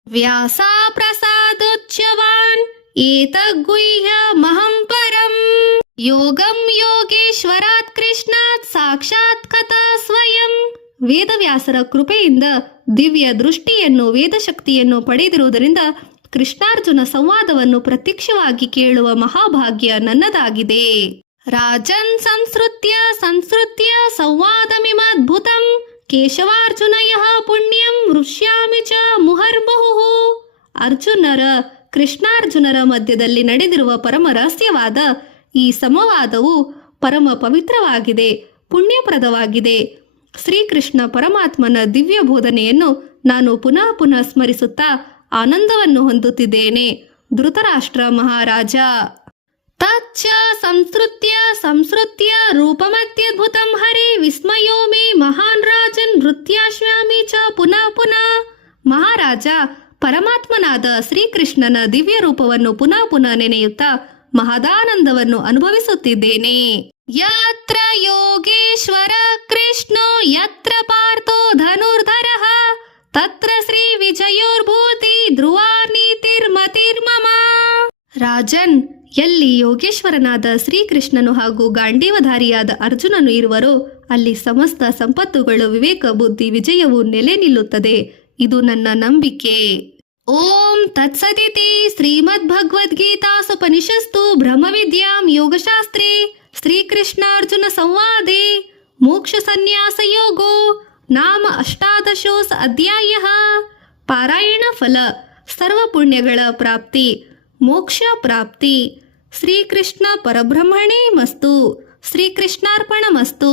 ವ್ಯಾಸ ಪ್ರಸಾದೋಚ್ಯವಾನ್ ಏತಗುಹ್ಯ ಮಹಂ ಪರಂ ಯೋಗಂ ಯೋಗೇಶ್ವರಾತ್ ಕೃಷ್ಣಾತ್ ಸಾಕ್ಷಾತ್ ಕಥಾ ಸ್ವಯಂ. ವೇದವ್ಯಾಸರ ಕೃಪೆಯಿಂದ ದಿವ್ಯ ದೃಷ್ಟಿಯನ್ನು ವೇದಶಕ್ತಿಯನ್ನು ಪಡೆದಿರುವುದರಿಂದ ಕೃಷ್ಣಾರ್ಜುನ ಸಂವಾದವನ್ನು ಪ್ರತ್ಯಕ್ಷವಾಗಿ ಕೇಳುವ ಮಹಾಭಾಗ್ಯ ನನ್ನದಾಗಿದೆ. ರಾಜನ್ ಸಂಸ್ಕೃತ್ಯ ಸಂವಾದಮಿಮದ್ಭುತಂ ಕೇಶವಾರ್ಜುನಯಃ ಪುಣ್ಯಂ ವೃಷ್ಯಾಮಿ ಚ ಮುಹರ್ಬಹು. ಅರ್ಜುನರ ಕೃಷ್ಣಾರ್ಜುನರ ಮಧ್ಯದಲ್ಲಿ ನಡೆದಿರುವ ಪರಮ ರಹಸ್ಯವಾದ ಈ ಸಂವಾದವು ಪರಮ ಪವಿತ್ರವಾಗಿದೆ, ಪುಣ್ಯಪ್ರದವಾಗಿದೆ. ಶ್ರೀಕೃಷ್ಣ ಪರಮಾತ್ಮನ ದಿವ್ಯ ಬೋಧನೆಯನ್ನು ನಾನು ಪುನಃ ಪುನಃ ಸ್ಮರಿಸುತ್ತಾ ಆನಂದವನ್ನು ಹೊಂದುತ್ತಿದ್ದೇನೆ. ಧೃತರಾಷ್ಟ್ರ ಮಹಾರಾಜ ತಚ್ಚ ಸಂಸ್ಕೃತ್ಯ ರೂಪಮತ್ಯದ್ಭುತಂ ಹರಿ ವಿಸ್ಮಯೋ ಮೇ ಮಹಾನ್ ರಾಜನ್ ನೃತ್ಯಾಶ್ವಾಮಿ ಚ ಪುನಃ ಪುನಃ. ಮಹಾರಾಜ, ಪರಮಾತ್ಮನಾದ ಶ್ರೀಕೃಷ್ಣನ ದಿವ್ಯ ರೂಪವನ್ನು ಪುನಃ ಪುನಃ ನೆನೆಯುತ್ತಾ ಮಹದಾನಂದವನ್ನು ಅನುಭವಿಸುತ್ತಿದ್ದೇನೆ. ಯತ್ರ ಯೋಗೇಶ್ವರ ಕೃಷ್ಣೋ ಯತ್ರ ಪಾರ್ಥೋ ಧನುರ್ಧರಃ ತತ್ರ ಶ್ರೀ ವಿಜಯೋರ್ಭೂತಿ ಧ್ರುವ ನೀತಿರ್ಮತಿರ್ಮಮ. ರಾಜನ್, ಎಲ್ಲಿ ಯೋಗೇಶ್ವರನಾದ ಶ್ರೀಕೃಷ್ಣನು ಹಾಗೂ ಗಾಂಡೀವಧಾರಿಯಾದ ಅರ್ಜುನನು ಇರುವರೋ ಅಲ್ಲಿ ಸಮಸ್ತ ಸಂಪತ್ತುಗಳು ವಿವೇಕ ಬುದ್ಧಿ ವಿಜಯವು ನೆಲೆ ನಿಲ್ಲುತ್ತದೆ. ಇದು ನನ್ನ ನಂಬಿಕೆ. ಓಂ ತತ್ಸದಿತಿ ಶ್ರೀಮದ್ಭಗವದ್ಗೀತಾಸುಪನಿಷತ್ಸು ಬ್ರಹ್ಮವಿದ್ಯಾಂ ಯೋಗಶಾಸ್ತ್ರೇ ಶ್ರೀಕೃಷ್ಣಾರ್ಜುನ ಸಂವಾದೇ ಮೋಕ್ಷ ಸನ್ಯಾಸ ಯೋಗೋ ನಾಮ 18 ಅಧ್ಯಾಯಃ. ಪಾರಾಯಣ ಫಲ ಸರ್ವ ಪುಣ್ಯಗಳ ಪ್ರಾಪ್ತಿ, ಮೋಕ್ಷ ಪ್ರಾಪ್ತಿ. ಶ್ರೀಕೃಷ್ಣ ಪರಬ್ರಹ್ಮಣೇ ಮಸ್ತು. ಶ್ರೀಕೃಷ್ಣಾರ್ಪಣಮಸ್ತು.